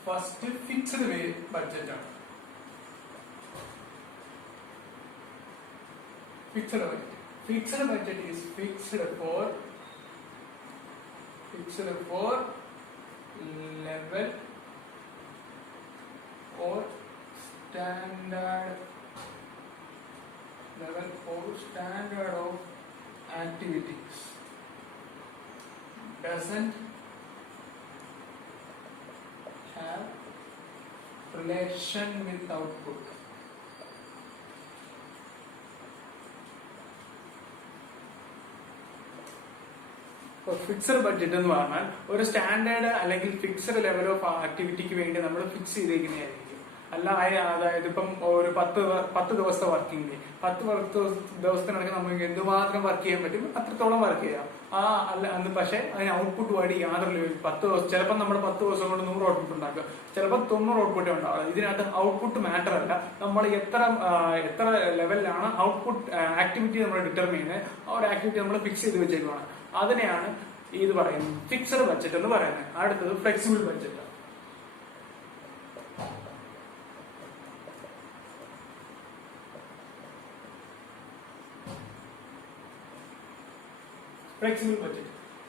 ഫസ്റ്റ് ഫിക്സ്ഡ് ബഡ്ജറ്റ് ആണ്. Fixed budget is fixed for level or standard of activities, doesn't have relation with output. Fixed budget എന്ന് പറഞ്ഞാൽ ഒരു സ്റ്റാൻഡേർഡ് അല്ലെങ്കിൽ ഫിക്സഡ് ലെവൽ ഓഫ് ആക്ടിവിറ്റിക്ക് വേണ്ടി നമ്മൾ ഫിക്സ് ചെയ്തിരിക്കുന്നതായിരിക്കും. അല്ല, അതായത് ഇപ്പം ഒരു 10 ദിവസത്തെ വർക്കിംഗ് ഡേ, 10 ദിവസത്തിനിടയ്ക്ക് നമുക്ക് എന്തുമാത്രം വർക്ക് ചെയ്യാൻ പറ്റും അത്രത്തോളം വർക്ക് ചെയ്യാം. അന്ന് പക്ഷെ അതിന് ഔട്ട്പുട്ട് വേണ്ടി യാതൊരു 10 ദിവസം, ചിലപ്പോൾ നമ്മൾ 10 ദിവസം കൊണ്ട് 100 ഔട്ട്പുട്ട് ഉണ്ടാക്കുക, ചിലപ്പോൾ 90 ഔട്ട്പുട്ടേ ഉണ്ടാവുക. ഇതിനകത്ത് ഔട്ട്പുട്ട് മാറ്റർ അല്ല, നമ്മൾ എത്ര ലെവലിലാണ് ഔട്ട്പുട്ട് ആക്ടിവിറ്റി നമ്മൾ ഡിറ്റർമിൻ ചെയ്യുന്നത്, ആ ഒരു ആക്ടിവിറ്റി നമ്മൾ ഫിക്സ് ചെയ്ത് വെച്ചേക്കുവാണ്. അതിനെയാണ് ഇത് പറയുന്നത് ഫിക്സഡ് ബഡ്ജറ്റ് എന്ന് പറയുന്നത്. അടുത്തത് ഫ്ലെക്സിബിൾ ബഡ്ജറ്റ്.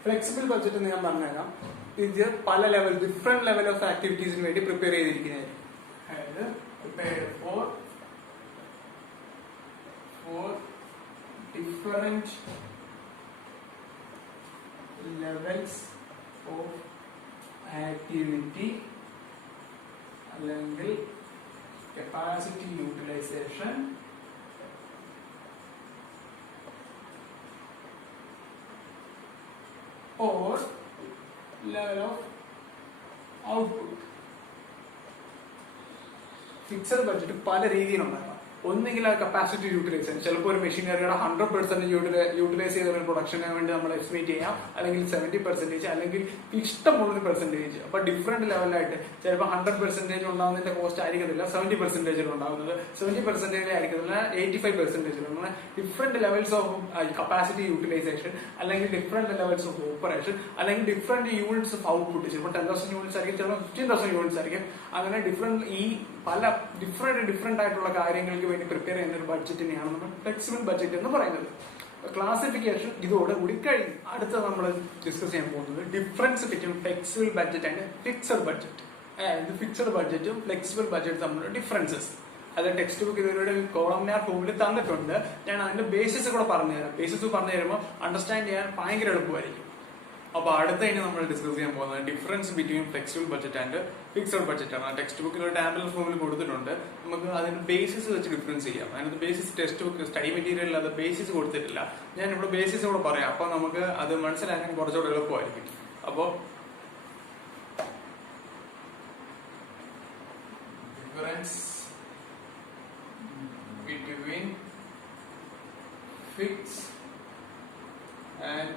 ഫ്ലെക്സിബിൾ ബഡ്ജറ്റ് എന്ന് ഞാൻ പറഞ്ഞുതരാം. ഇത് പല ഡിഫറെന്റ് ലെവൽ ഓഫ് ആക്ടിവിറ്റീസിന് വേണ്ടി പ്രിപ്പയർ ചെയ്തിരിക്കുന്നതായിരിക്കും. അതായത് prepare for different levels of activity അല്ലെങ്കിൽ capacity utilization or level of output. Fixed budget പല രീതിയിലുണ്ടാകാം. ഒന്നെങ്കിൽ ആ കപ്പാസിറ്റി യൂട്ടിലൈസേഷൻ, ചിലപ്പോൾ ഒരു മെഷീനറിയുടെ 100% യൂട്ടിലൈസ് ചെയ്ത ഒരു പ്രൊഡക്ഷന് വേണ്ടി നമ്മൾ എസ്റ്റിമേറ്റ് ചെയ്യാം, അല്ലെങ്കിൽ 70%, അല്ലെങ്കിൽ ഇഷ്ടമുള്ളൊരു പെർസെന്റേജ്. അപ്പൊ ഡിഫറെന്റ് ലെവലായിട്ട് ചിലപ്പോൾ 100% ഉണ്ടാകുന്നതിന്റെ കോസ്റ്റ് ആയിരിക്കത്തില്ല 70% ഉണ്ടാകുന്നത്, 70% ആയിരിക്കത്തില്ല 85%. Different levels of capacity utilisation, അല്ലെങ്കിൽ ഡിഫറെന്റ് ലെവൽസ് ഓഫ് ഓപ്പറേഷൻ, അല്ലെങ്കിൽ ഡിഫറെന്റ് യൂണിറ്റ്സ് ഓഫ് ഔട്ട്പുട്ട്. ചിലപ്പോൾ 10,000 യൂണിറ്റ്സ് ആയിരിക്കും, ചിലപ്പോൾ 15,000 യൂണിറ്റ്സ് ആയിരിക്കും. അങ്ങനെ പല ഡിഫറെന്റ് ആയിട്ടുള്ള കാര്യങ്ങൾക്ക് വേണ്ടി പ്രിപ്പയർ ചെയ്യുന്ന ഒരു ബഡ്ജറ്റിനെയാണ് നമ്മൾ ഫ്ലെക്സിബിൾ ബഡ്ജറ്റ് എന്ന് പറയുന്നത്. ക്ലാസിഫിക്കേഷൻ ഇതോടുകൂടി കഴിഞ്ഞു. അടുത്ത നമ്മൾ ഡിസ്കസ് ചെയ്യാൻ പോകുന്നത് difference between flexible budget and fixed budget. അതായത് ഫിക്സഡ് ബഡ്ജറ്റും ഫ്ലെക്സിബിൾ ബഡ്ജറ്റും തമ്മിലുള്ള ഡിഫറൻസസ്. അത് ടെക്സ്റ്റ് ബുക്ക് ഇതൊരു കോളംനാർ ഫോമിൽ തന്നിട്ടുണ്ട്. ഞാൻ അതിന്റെ ബേസിസ് കൂടെ പറഞ്ഞുതരാം. ബേസിസ് പറഞ്ഞു തരുമ്പോൾ അണ്ടർസ്റ്റാൻഡ് ചെയ്യാൻ ഭയങ്കര എളുപ്പമായിരിക്കും. അപ്പൊ അടുത്തതിന് നമ്മൾ ഡിസ്കസ് ചെയ്യാൻ പോകുന്നത് difference between flexible budget and fixed budget ആണ്. ടെക്സ്റ്റ് ബുക്കിൽ ഒരു ടാബുലർ ഫോമിൽ കൊടുത്തിട്ടുണ്ട്. നമുക്ക് അതിന്റെ ബേസിസ് വെച്ച് ഡിഫറൻസ് ചെയ്യാം. അതിനകത്ത് ബേസിസ് ടെക്സ്റ്റ് ബുക്ക് സ്റ്റഡി മെറ്റീരിയലിൽ അത് ബേസിസ് കൊടുത്തിട്ടില്ല. ഞാൻ ഇവിടെ ബേസിസ് കൂടെ പറയാം. അപ്പൊ നമുക്ക് അത് മനസ്സിലാക്കാൻ കുറച്ചുകൂടെ എളുപ്പമായിരിക്കും. അപ്പോ difference between fix and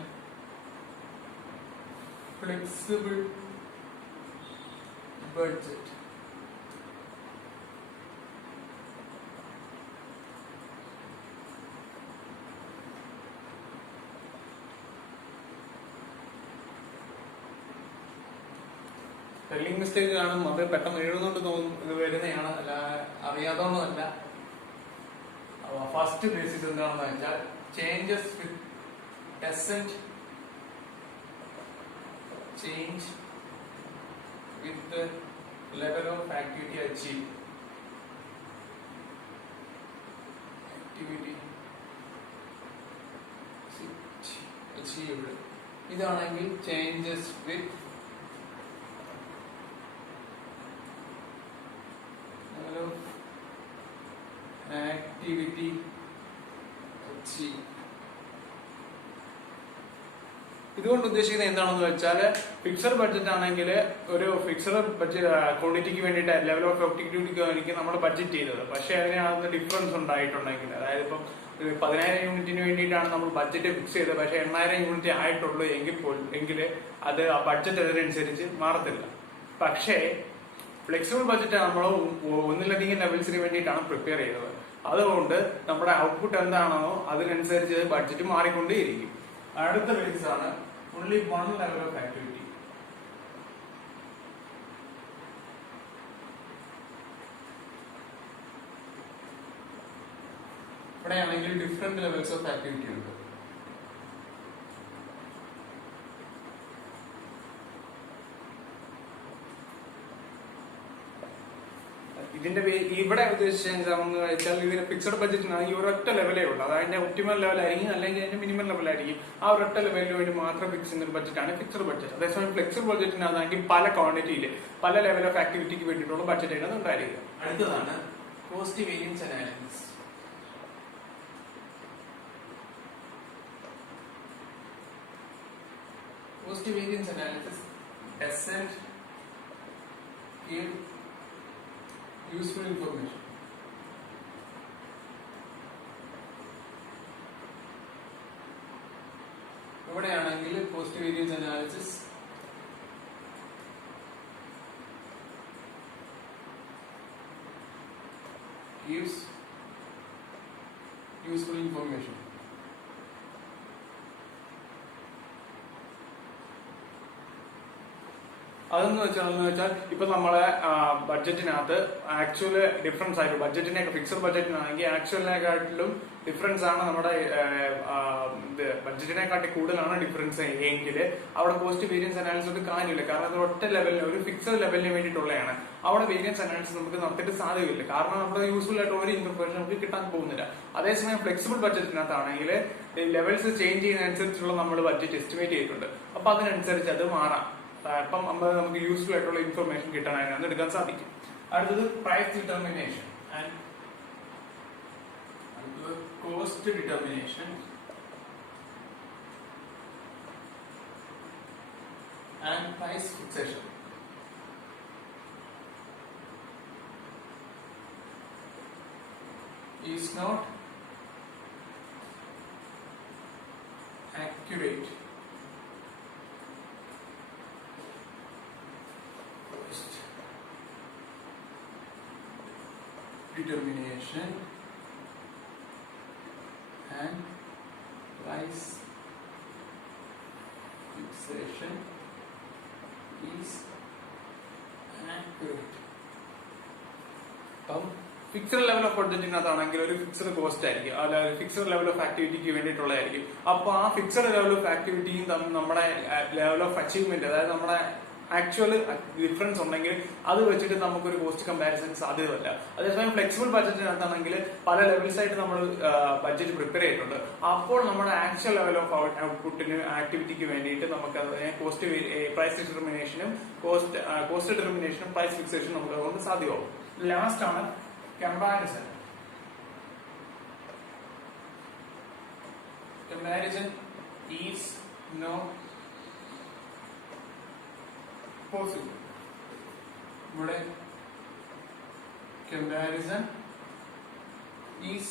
flexible budget. Spelling mistake കാണും. അത് പെട്ടെന്ന് എഴുതുന്നുണ്ട് തോന്നുന്നു വരുന്നതാണ്, അല്ല അറിയാതൊന്നുമല്ല. ഫസ്റ്റ് ബേസിസ് എന്താണെന്ന് വെച്ചാൽ changes with doesn't change with the level of activity achieved. ഇതാണെങ്കിൽ changes with level of activity achieved. ഇതുകൊണ്ട് ഉദ്ദേശിക്കുന്നത് എന്താണെന്ന് വെച്ചാൽ ഫിക്സഡ് ബഡ്ജറ്റ് ആണെങ്കിൽ ഒരു ഫിക്സഡ് ബഡ്ജറ്റ് ക്വാണ്ടിറ്റിക്ക് വേണ്ടിയിട്ട് ലെവൽ ഓഫ് ഒബ്ജക്ടിവിറ്റിക്ക് വേണ്ടി നമ്മൾ ബഡ്ജറ്റ് ചെയ്തത്. പക്ഷെ അതിനകത്ത് ഡിഫറൻസ് ഉണ്ടായിട്ടുണ്ടെങ്കിൽ, അതായത് ഇപ്പം 10,000 യൂണിറ്റിന് വേണ്ടിയിട്ടാണ് നമ്മൾ ബഡ്ജറ്റ് ഫിക്സ് ചെയ്തത്, പക്ഷെ 8,000 യൂണിറ്റ് ആയിട്ടുള്ളൂ എങ്കിൽ അത് ആ ബഡ്ജറ്റ് അതിനനുസരിച്ച് മാറത്തില്ല. പക്ഷേ ഫ്ലെക്സിബിൾ ബഡ്ജറ്റ് നമ്മൾ ഒന്നിലധികം ലെവൽസിന് വേണ്ടിയിട്ടാണ് പ്രിപ്പയർ ചെയ്തത്. അതുകൊണ്ട് നമ്മുടെ ഔട്ട്പുട്ട് എന്താണോ അതിനനുസരിച്ച് ബഡ്ജറ്റ് മാറിക്കൊണ്ടേയിരിക്കും. അടുത്ത ബേസ് ആണ് only one level of activity. ഇവിടെയാണെങ്കിൽ ഡിഫറെന്റ് ലെവൽസ് ഓഫ് ആക്ടിവിറ്റി ഉണ്ട്. ഇതിന്റെ ഇവിടെ ഉദ്ദേശിച്ചത് എന്താണെന്ന് വെച്ചാൽ ഇതിന് ഫിക്സഡ് ബഡ്ജറ്റിനാണ് ഈ ഒരൊറ്റ ലെവലേ ഉള്ളൂ. അത് അതിന്റെ ഒപ്റ്റിമൽ ലെവലായിരിക്കും, അല്ലെങ്കിൽ അതിന്റെ മിനിമം ലെവലായിരിക്കും. ആ ഒരൊറ്റ ലെവലിന് വേണ്ടി മാത്രം ഫിക്സ് ചെയ്യുന്ന ഒരു ബഡ്ജറ്റാണ് ഫിക്സഡ് ബഡ്ജറ്റ്. അതേസമയം ഫ്ലെക്സിബിൾ ബഡ്ജറ്റിനാണെങ്കിൽ പല ക്വാണ്ടിറ്റിയിൽ പല ലെവൽ ഓഫ് ആക്ടിവിറ്റിക്ക് വേണ്ടിയിട്ടുള്ള ബഡ്ജറ്റാണ് ഉണ്ടായിരിക്കുക. അടുത്തതാണ് cost variance analysis. Cost variance analysis doesn't give useful information. ഇവിടെയാണെങ്കിൽ cost variance analysis gives useful information. അതെന്ന് വെച്ചാൽ ഇപ്പൊ നമ്മളെ ബഡ്ജറ്റിനകത്ത് ആക്ച്വല് ഡിഫറൻസ് ആയിട്ട് ബഡ്ജറ്റിനെ ഫിക്സഡ് ബഡ്ജറ്റിനാണെങ്കിൽ ആക്ച്വലിനെക്കാട്ടിലും ഡിഫറൻസ് ആണ് നമ്മുടെ ബഡ്ജറ്റിനെക്കാട്ടി കൂടുതലാണ് ഡിഫറൻസ് എങ്കിൽ അവിടെ കോസ്റ്റ് വേരിയൻസ് അനാലിസിസ് കാര്യമില്ല. കാരണം അത് ഒറ്റ ലെവലിന് ഒരു ഫിക്സഡ് ലെവലിന് വേണ്ടിയിട്ടുള്ളതാണ്. അവിടെ വേരിയൻസ് അനാലിസിസ് നമുക്ക് നടത്തിയിട്ട് സാധ്യതയില്ല. കാരണം നമ്മുടെ യൂസ്ഫുൾ ആയിട്ട് ഒരു ഇൻഫർമേഷൻ നമുക്ക് കിട്ടാൻ പോകുന്നില്ല. അതേസമയം ഫ്ലെക്സിബിൾ ബഡ്ജറ്റിനകത്താണെങ്കിൽ ലെവൽസ് ചേഞ്ച് ചെയ്യുന്നതനുസരിച്ചുള്ള നമ്മൾ ബഡ്ജറ്റ് എസ്റ്റിമേറ്റ് ചെയ്തിട്ടുണ്ട്. അപ്പൊ അതിനനുസരിച്ച് അത് മാറാം. അപ്പം നമുക്ക് യൂസ്ഫുൾ ആയിട്ടുള്ള ഇൻഫർമേഷൻ കിട്ടാനായിട്ട് എടുക്കാൻ സാധിക്കും. അടുത്തത് price determination and cost determination and price fixation. Is not accurate determination and price fixation is accurate. Fixed level of ബഡ്ജറ്റിനകത്താണെങ്കിൽ ഒരു ഫിക്സഡ് കോസ്റ്റ് ആയിരിക്കും, അല്ലാതെ ഫിക്സഡ് ലെവൽ ഓഫ് ആക്ടിവിറ്റിക്ക് വേണ്ടിയിട്ടുള്ളതായിരിക്കും. അപ്പൊ ആ ഫിക്സഡ് ലെവൽ ഓഫ് ആക്ടിവിറ്റിയും നമ്മുടെ ലെവൽ ഓഫ് അച്ചീവ്മെന്റ്, അതായത് നമ്മുടെ ആക്ച്വൽ ഡിഫറൻസ് ഉണ്ടെങ്കിൽ അത് വെച്ചിട്ട് നമുക്കൊരു കോസ്റ്റ് കമ്പാരിസൺ സാധ്യതയല്ല. അതേസമയം ഫ്ലെക്സിബിൾ ബഡ്ജറ്റിനകത്താണെങ്കിൽ പല ലെവൽസ് ആയിട്ട് നമ്മൾ ബഡ്ജറ്റ് പ്രിപ്പയർ ചെയ്തിട്ടുണ്ട്. അപ്പോൾ നമ്മുടെ ആക്ച്വൽ ലെവൽ ഓഫ് ഔട്ട്പുട്ടിന് ആക്ടിവിറ്റിക്ക് വേണ്ടിയിട്ട് നമുക്ക് അതിനെ കോസ്റ്റ് പ്രൈസ് ഡിറ്റർമിനേഷനും കോസ്റ്റ് ഡിറ്റർമിനേഷനും പ്രൈസ് ഫിക്സേഷനും നമുക്ക് അതുകൊണ്ട് സാധ്യമാവും. ലാസ്റ്റ് ആണ് comparison. Comparison is not possible. ഇവിടെ comparison is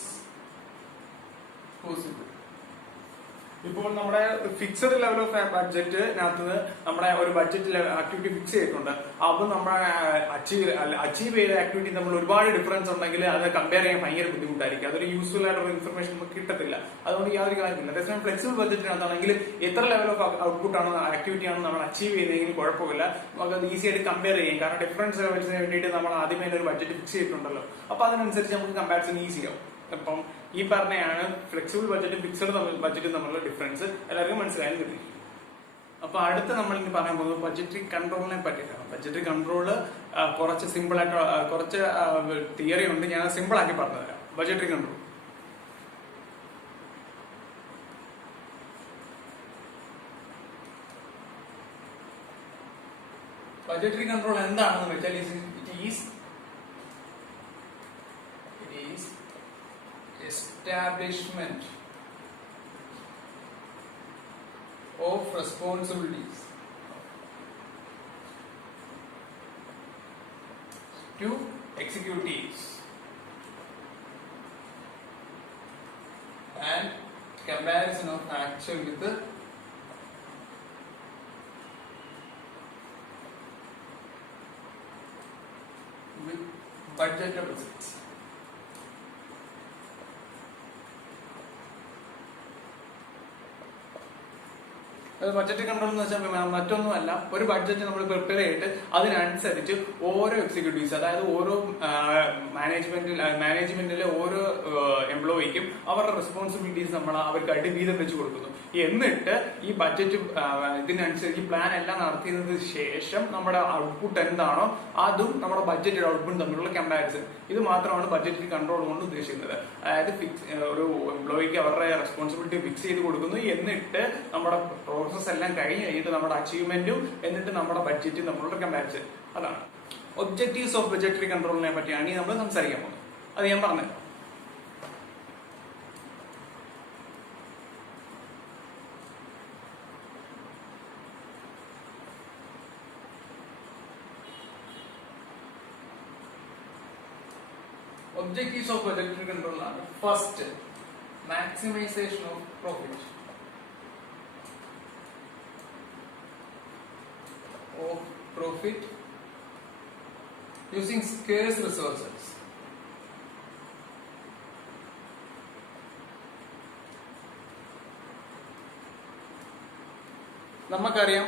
possible. ഇപ്പോൾ നമ്മുടെ ഫിക്സഡ് ലെവൽ ഓഫ് ബഡ്ജറ്റിനകത്ത് നമ്മുടെ ഒരു ബഡ്ജറ്റ് ആക്ടിവിറ്റി ഫിക്സ് ചെയ്തിട്ടുണ്ട്. അപ്പൊ നമ്മുടെ അച്ചീവ് ചെയ്ത ആക്ടിവിറ്റി നമ്മൾ ഒരുപാട് ഡിഫറൻസ് ഉണ്ടെങ്കിൽ അത് കമ്പയർ ചെയ്യാൻ ഭയങ്കര ബുദ്ധിമുട്ടായിരിക്കും. അതൊരു യൂസ്ഫുൾ ആയിട്ടുള്ള ഇൻഫർമേഷൻ നമുക്ക് കിട്ടത്തില്ല. അതുകൊണ്ട് യാതൊരു കാര്യമില്ല. അതേസമയം ഫ്ലെക്സിബിൾ ബഡ്ജറ്റിനകത്താണെങ്കിൽ എത്ര ലെവൽ ഓഫ് ഔട്ട്പുട്ട് ആണ് ആക്ടിവിറ്റി ആണ് നമ്മൾ അച്ചീവ് ചെയ്തെങ്കിലും കുഴപ്പമില്ല, നമുക്ക് അത് ഈസി ആയിട്ട് കമ്പയർ ചെയ്യും. കാരണം ഡിഫറൻസ് ലെവൽസിന് വേണ്ടിയിട്ട് നമ്മൾ ആദ്യമേ ഒരു ബഡ്ജറ്റ് ഫിക്സ് ചെയ്തിട്ടുണ്ടല്ലോ. അപ്പൊ അതിനനുസരിച്ച് നമുക്ക് കമ്പാരിസൺ ഈസി ആവും. അപ്പം ഈ പറഞ്ഞയാണ് ഫ്ലെക്സിബിൾ ബഡ്ജറ്റും ഫിക്സഡ് ബഡ്ജറ്റും തമ്മിലുള്ള ഡിഫറൻസ് എല്ലാവർക്കും മനസ്സിലായാലും കിട്ടി. അപ്പൊ അടുത്ത നമ്മൾ ഇനി പറയാൻ പോകുന്നത് ബഡ്ജറ്ററി കൺട്രോളിനെ പറ്റിയിട്ടാണ്. ബഡ്ജറ്ററി കൺട്രോള് കുറച്ച് സിമ്പിൾ ആയിട്ട് കുറച്ച് തിയറി ഉണ്ട്, ഞാൻ സിമ്പിൾ ആക്കി പറഞ്ഞുതരാം. ബഡ്ജറ്ററി കൺട്രോൾ ബഡ്ജറ്ററി കൺട്രോൾ എന്താണെന്ന് വെച്ചാൽ it is establishment of responsibilities to executives and comparison of actual with the budget results. Budget control എന്ന് വെച്ചാൽ മറ്റൊന്നുമല്ല, ഒരു ബഡ്ജറ്റ് നമ്മൾ പ്രിപ്പയർ ചെയ്തിട്ട് അതിനനുസരിച്ച് ഓരോ എക്സിക്യൂട്ടീവ്സ്, അതായത് ഓരോ മാനേജ്മെന്റിലെ ഓരോ എംപ്ലോയിക്കും അവരുടെ റെസ്പോൺസിബിലിറ്റീസ് നമ്മൾ അവർക്കായിട്ട് വീതം വെച്ച് കൊടുക്കുന്നു. എന്നിട്ട് ഈ ബഡ്ജറ്റ് ഇതിനനുസരിച്ച് പ്ലാൻ എല്ലാം നടത്തിയതിനു ശേഷം നമ്മുടെ ഔട്ട്പുട്ട് എന്താണോ അതും നമ്മുടെ ബഡ്ജറ്റ് ഔട്ട്പുട്ട് തമ്മിലുള്ള കമ്പാരിസൺ. ഇത് മാത്രമാണ് ബഡ്ജറ്റ് കൺട്രോൾ കൊണ്ട് ഉദ്ദേശിക്കുന്നത്. അതായത് ഒരു എംപ്ലോയിക്ക് അവരുടെ റെസ്പോൺസിബിലിറ്റി ഫിക്സ് ചെയ്ത് കൊടുക്കുന്നു, എന്നിട്ട് നമ്മുടെ പ്രോസസ് എല്ലാം കഴിഞ്ഞിട്ട് നമ്മുടെ അച്ചീവ്മെന്റും എന്നിട്ട് നമ്മുടെ ബഡ്ജറ്റും തമ്മിലുള്ള കമ്പാരിസൺ. അതാണ് ഒബ്ജക്റ്റീവ്സ് ഓഫ് ബഡ്ജറ്ററി കൺട്രോളിനെ പറ്റിയാണ് നമ്മൾ സംസാരിക്കാൻ പോകുന്നത്. അത് ഞാൻ പറഞ്ഞത്. Objectives of budgetary control are: first, maximization of profit, using scarce resources. നമുക്കറിയാം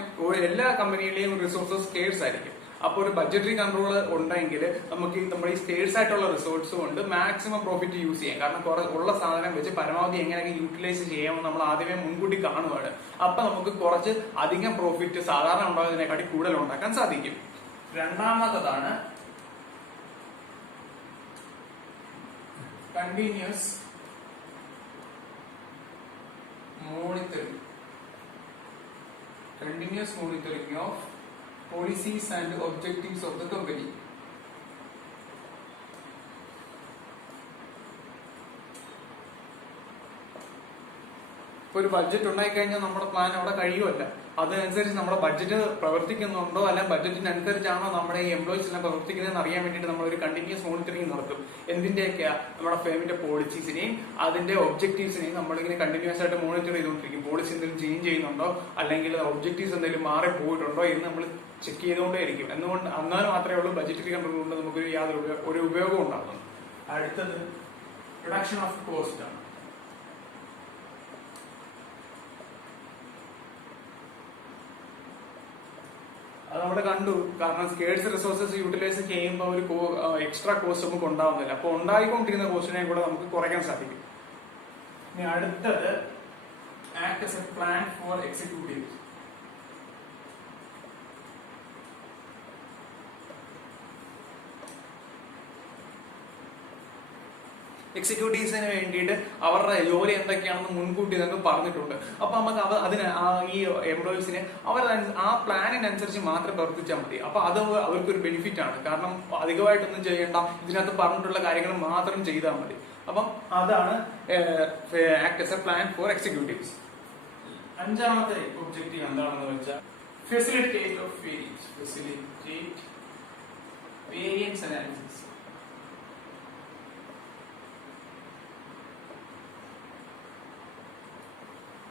എല്ലാ കമ്പനിയിലെയും റിസോഴ്സസ് സ്കേഴ്സ് ആയിരിക്കും. അപ്പോൾ ഒരു ബഡ്ജറ്ററി കൺട്രോൾ ഉണ്ടെങ്കിൽ നമുക്ക് നമ്മുടെ ഈ സ്കേഴ്സ് ആയിട്ടുള്ള റിസോഴ്സ് കൊണ്ട് മാക്സിമം പ്രോഫിറ്റ് യൂസ് ചെയ്യാം. കാരണം ഉള്ള സാധനം വെച്ച് പരമാവധി എങ്ങനെയൊക്കെ യൂട്ടിലൈസ് ചെയ്യാമെന്ന് നമ്മൾ ആദ്യമേ മുൻകൂട്ടി കാണുകയാണ്. അപ്പൊ നമുക്ക് കുറച്ച് അധികം പ്രോഫിറ്റ് സാധാരണ ഉണ്ടാകുന്നതിനെക്കാട്ടി കൂടുതൽ ഉണ്ടാക്കാൻ സാധിക്കും. രണ്ടാമത്തതാണ് continuous monitoring of policies and objectives of the company. ഒരു ബഡ്ജറ്റ് ഉണ്ടായിക്കഴിഞ്ഞാൽ നമ്മുടെ പ്ലാൻ അവിടെ കഴിയുമല്ല. അതനുസരിച്ച് നമ്മുടെ ബഡ്ജറ്റ് പ്രവർത്തിക്കുന്നുണ്ടോ അല്ല ബഡ്ജറ്റിനനുസരിച്ചാണോ നമ്മുടെ ഈ എംപ്ലോയീസ് എല്ലാം പ്രവർത്തിക്കുന്നതെന്ന് അറിയാൻ വേണ്ടിയിട്ട് നമ്മൾ ഒരു കണ്ടിന്യൂസ് മോണിറ്ററിംഗ് നടത്തും. എന്തിന്റെയൊക്കെയാ? നമ്മുടെ ഫേമിന്റെ പോളിസീസിനെയും അതിന്റെ ഒബ്ജക്റ്റീവ്സിനെയും നമ്മളിങ്ങനെ കണ്ടിന്യൂസ് ആയിട്ട് മോണിറ്റർ ചെയ്തുകൊണ്ടിരിക്കും. പോളിസി എന്തെങ്കിലും ചേഞ്ച് ചെയ്യുന്നുണ്ടോ അല്ലെങ്കിൽ ഒബ്ജക്റ്റീവ്സ് എന്തെങ്കിലും മാറി പോയിട്ടുണ്ടോ എന്ന് നമ്മൾ ചെക്ക് ചെയ്തുകൊണ്ടേയിരിക്കും. എന്നാൽ മാത്രമേ ഉള്ളൂ ബഡ്ജറ്ററി കൺട്രോൾ കൊണ്ട് നമുക്ക് ഒരു ഉപയോഗം ഉണ്ടാകുന്നത്. അടുത്തത് റിഡക്ഷൻ ഓഫ് കോസ്റ്റ് ആണ്. അത് നമ്മൾ കണ്ടു. കാരണം സ്കേഴ്സ് റിസോഴ്സസ് യൂട്ടിലൈസ് ചെയ്യുമ്പോൾ ഒരു എക്സ്ട്രാ കോസ്റ്റ് നമുക്ക് ഉണ്ടാവുന്നില്ല. അപ്പൊ ഉണ്ടായിക്കൊണ്ടിരുന്ന കോസ്റ്റിനെ കൂടെ നമുക്ക് കുറയ്ക്കാൻ സാധിക്കും. ഇനി അടുത്തത് act as a plan for executives. എക്സിക്യൂട്ടീവ്സിന് വേണ്ടിയിട്ട് അവരുടെ ജോലി എന്തൊക്കെയാണെന്ന് മുൻകൂട്ടി നമുക്ക് പറഞ്ഞിട്ടുണ്ട്. അപ്പൊ നമുക്ക് അതിന് ഈ എംപ്ലോയീസിന് അവർ ആ പ്ലാനിനനുസരിച്ച് മാത്രം പ്രവർത്തിച്ചാൽ മതി. അപ്പൊ അത് അവർക്കൊരു ബെനിഫിറ്റ് ആണ്. കാരണം അധികമായിട്ടൊന്നും ചെയ്യേണ്ട, ഇതിനകത്ത് പറഞ്ഞിട്ടുള്ള കാര്യങ്ങൾ മാത്രം ചെയ്താൽ മതി. അപ്പം അതാണ് act as a plan for executives. അഞ്ചാമത്തെ ഒബ്ജക്റ്റീവ് എന്താണെന്ന് വെച്ചാൽ ഫെസിലിറ്റേറ്റ് വേരിയൻസ് അനാലിസിസ്.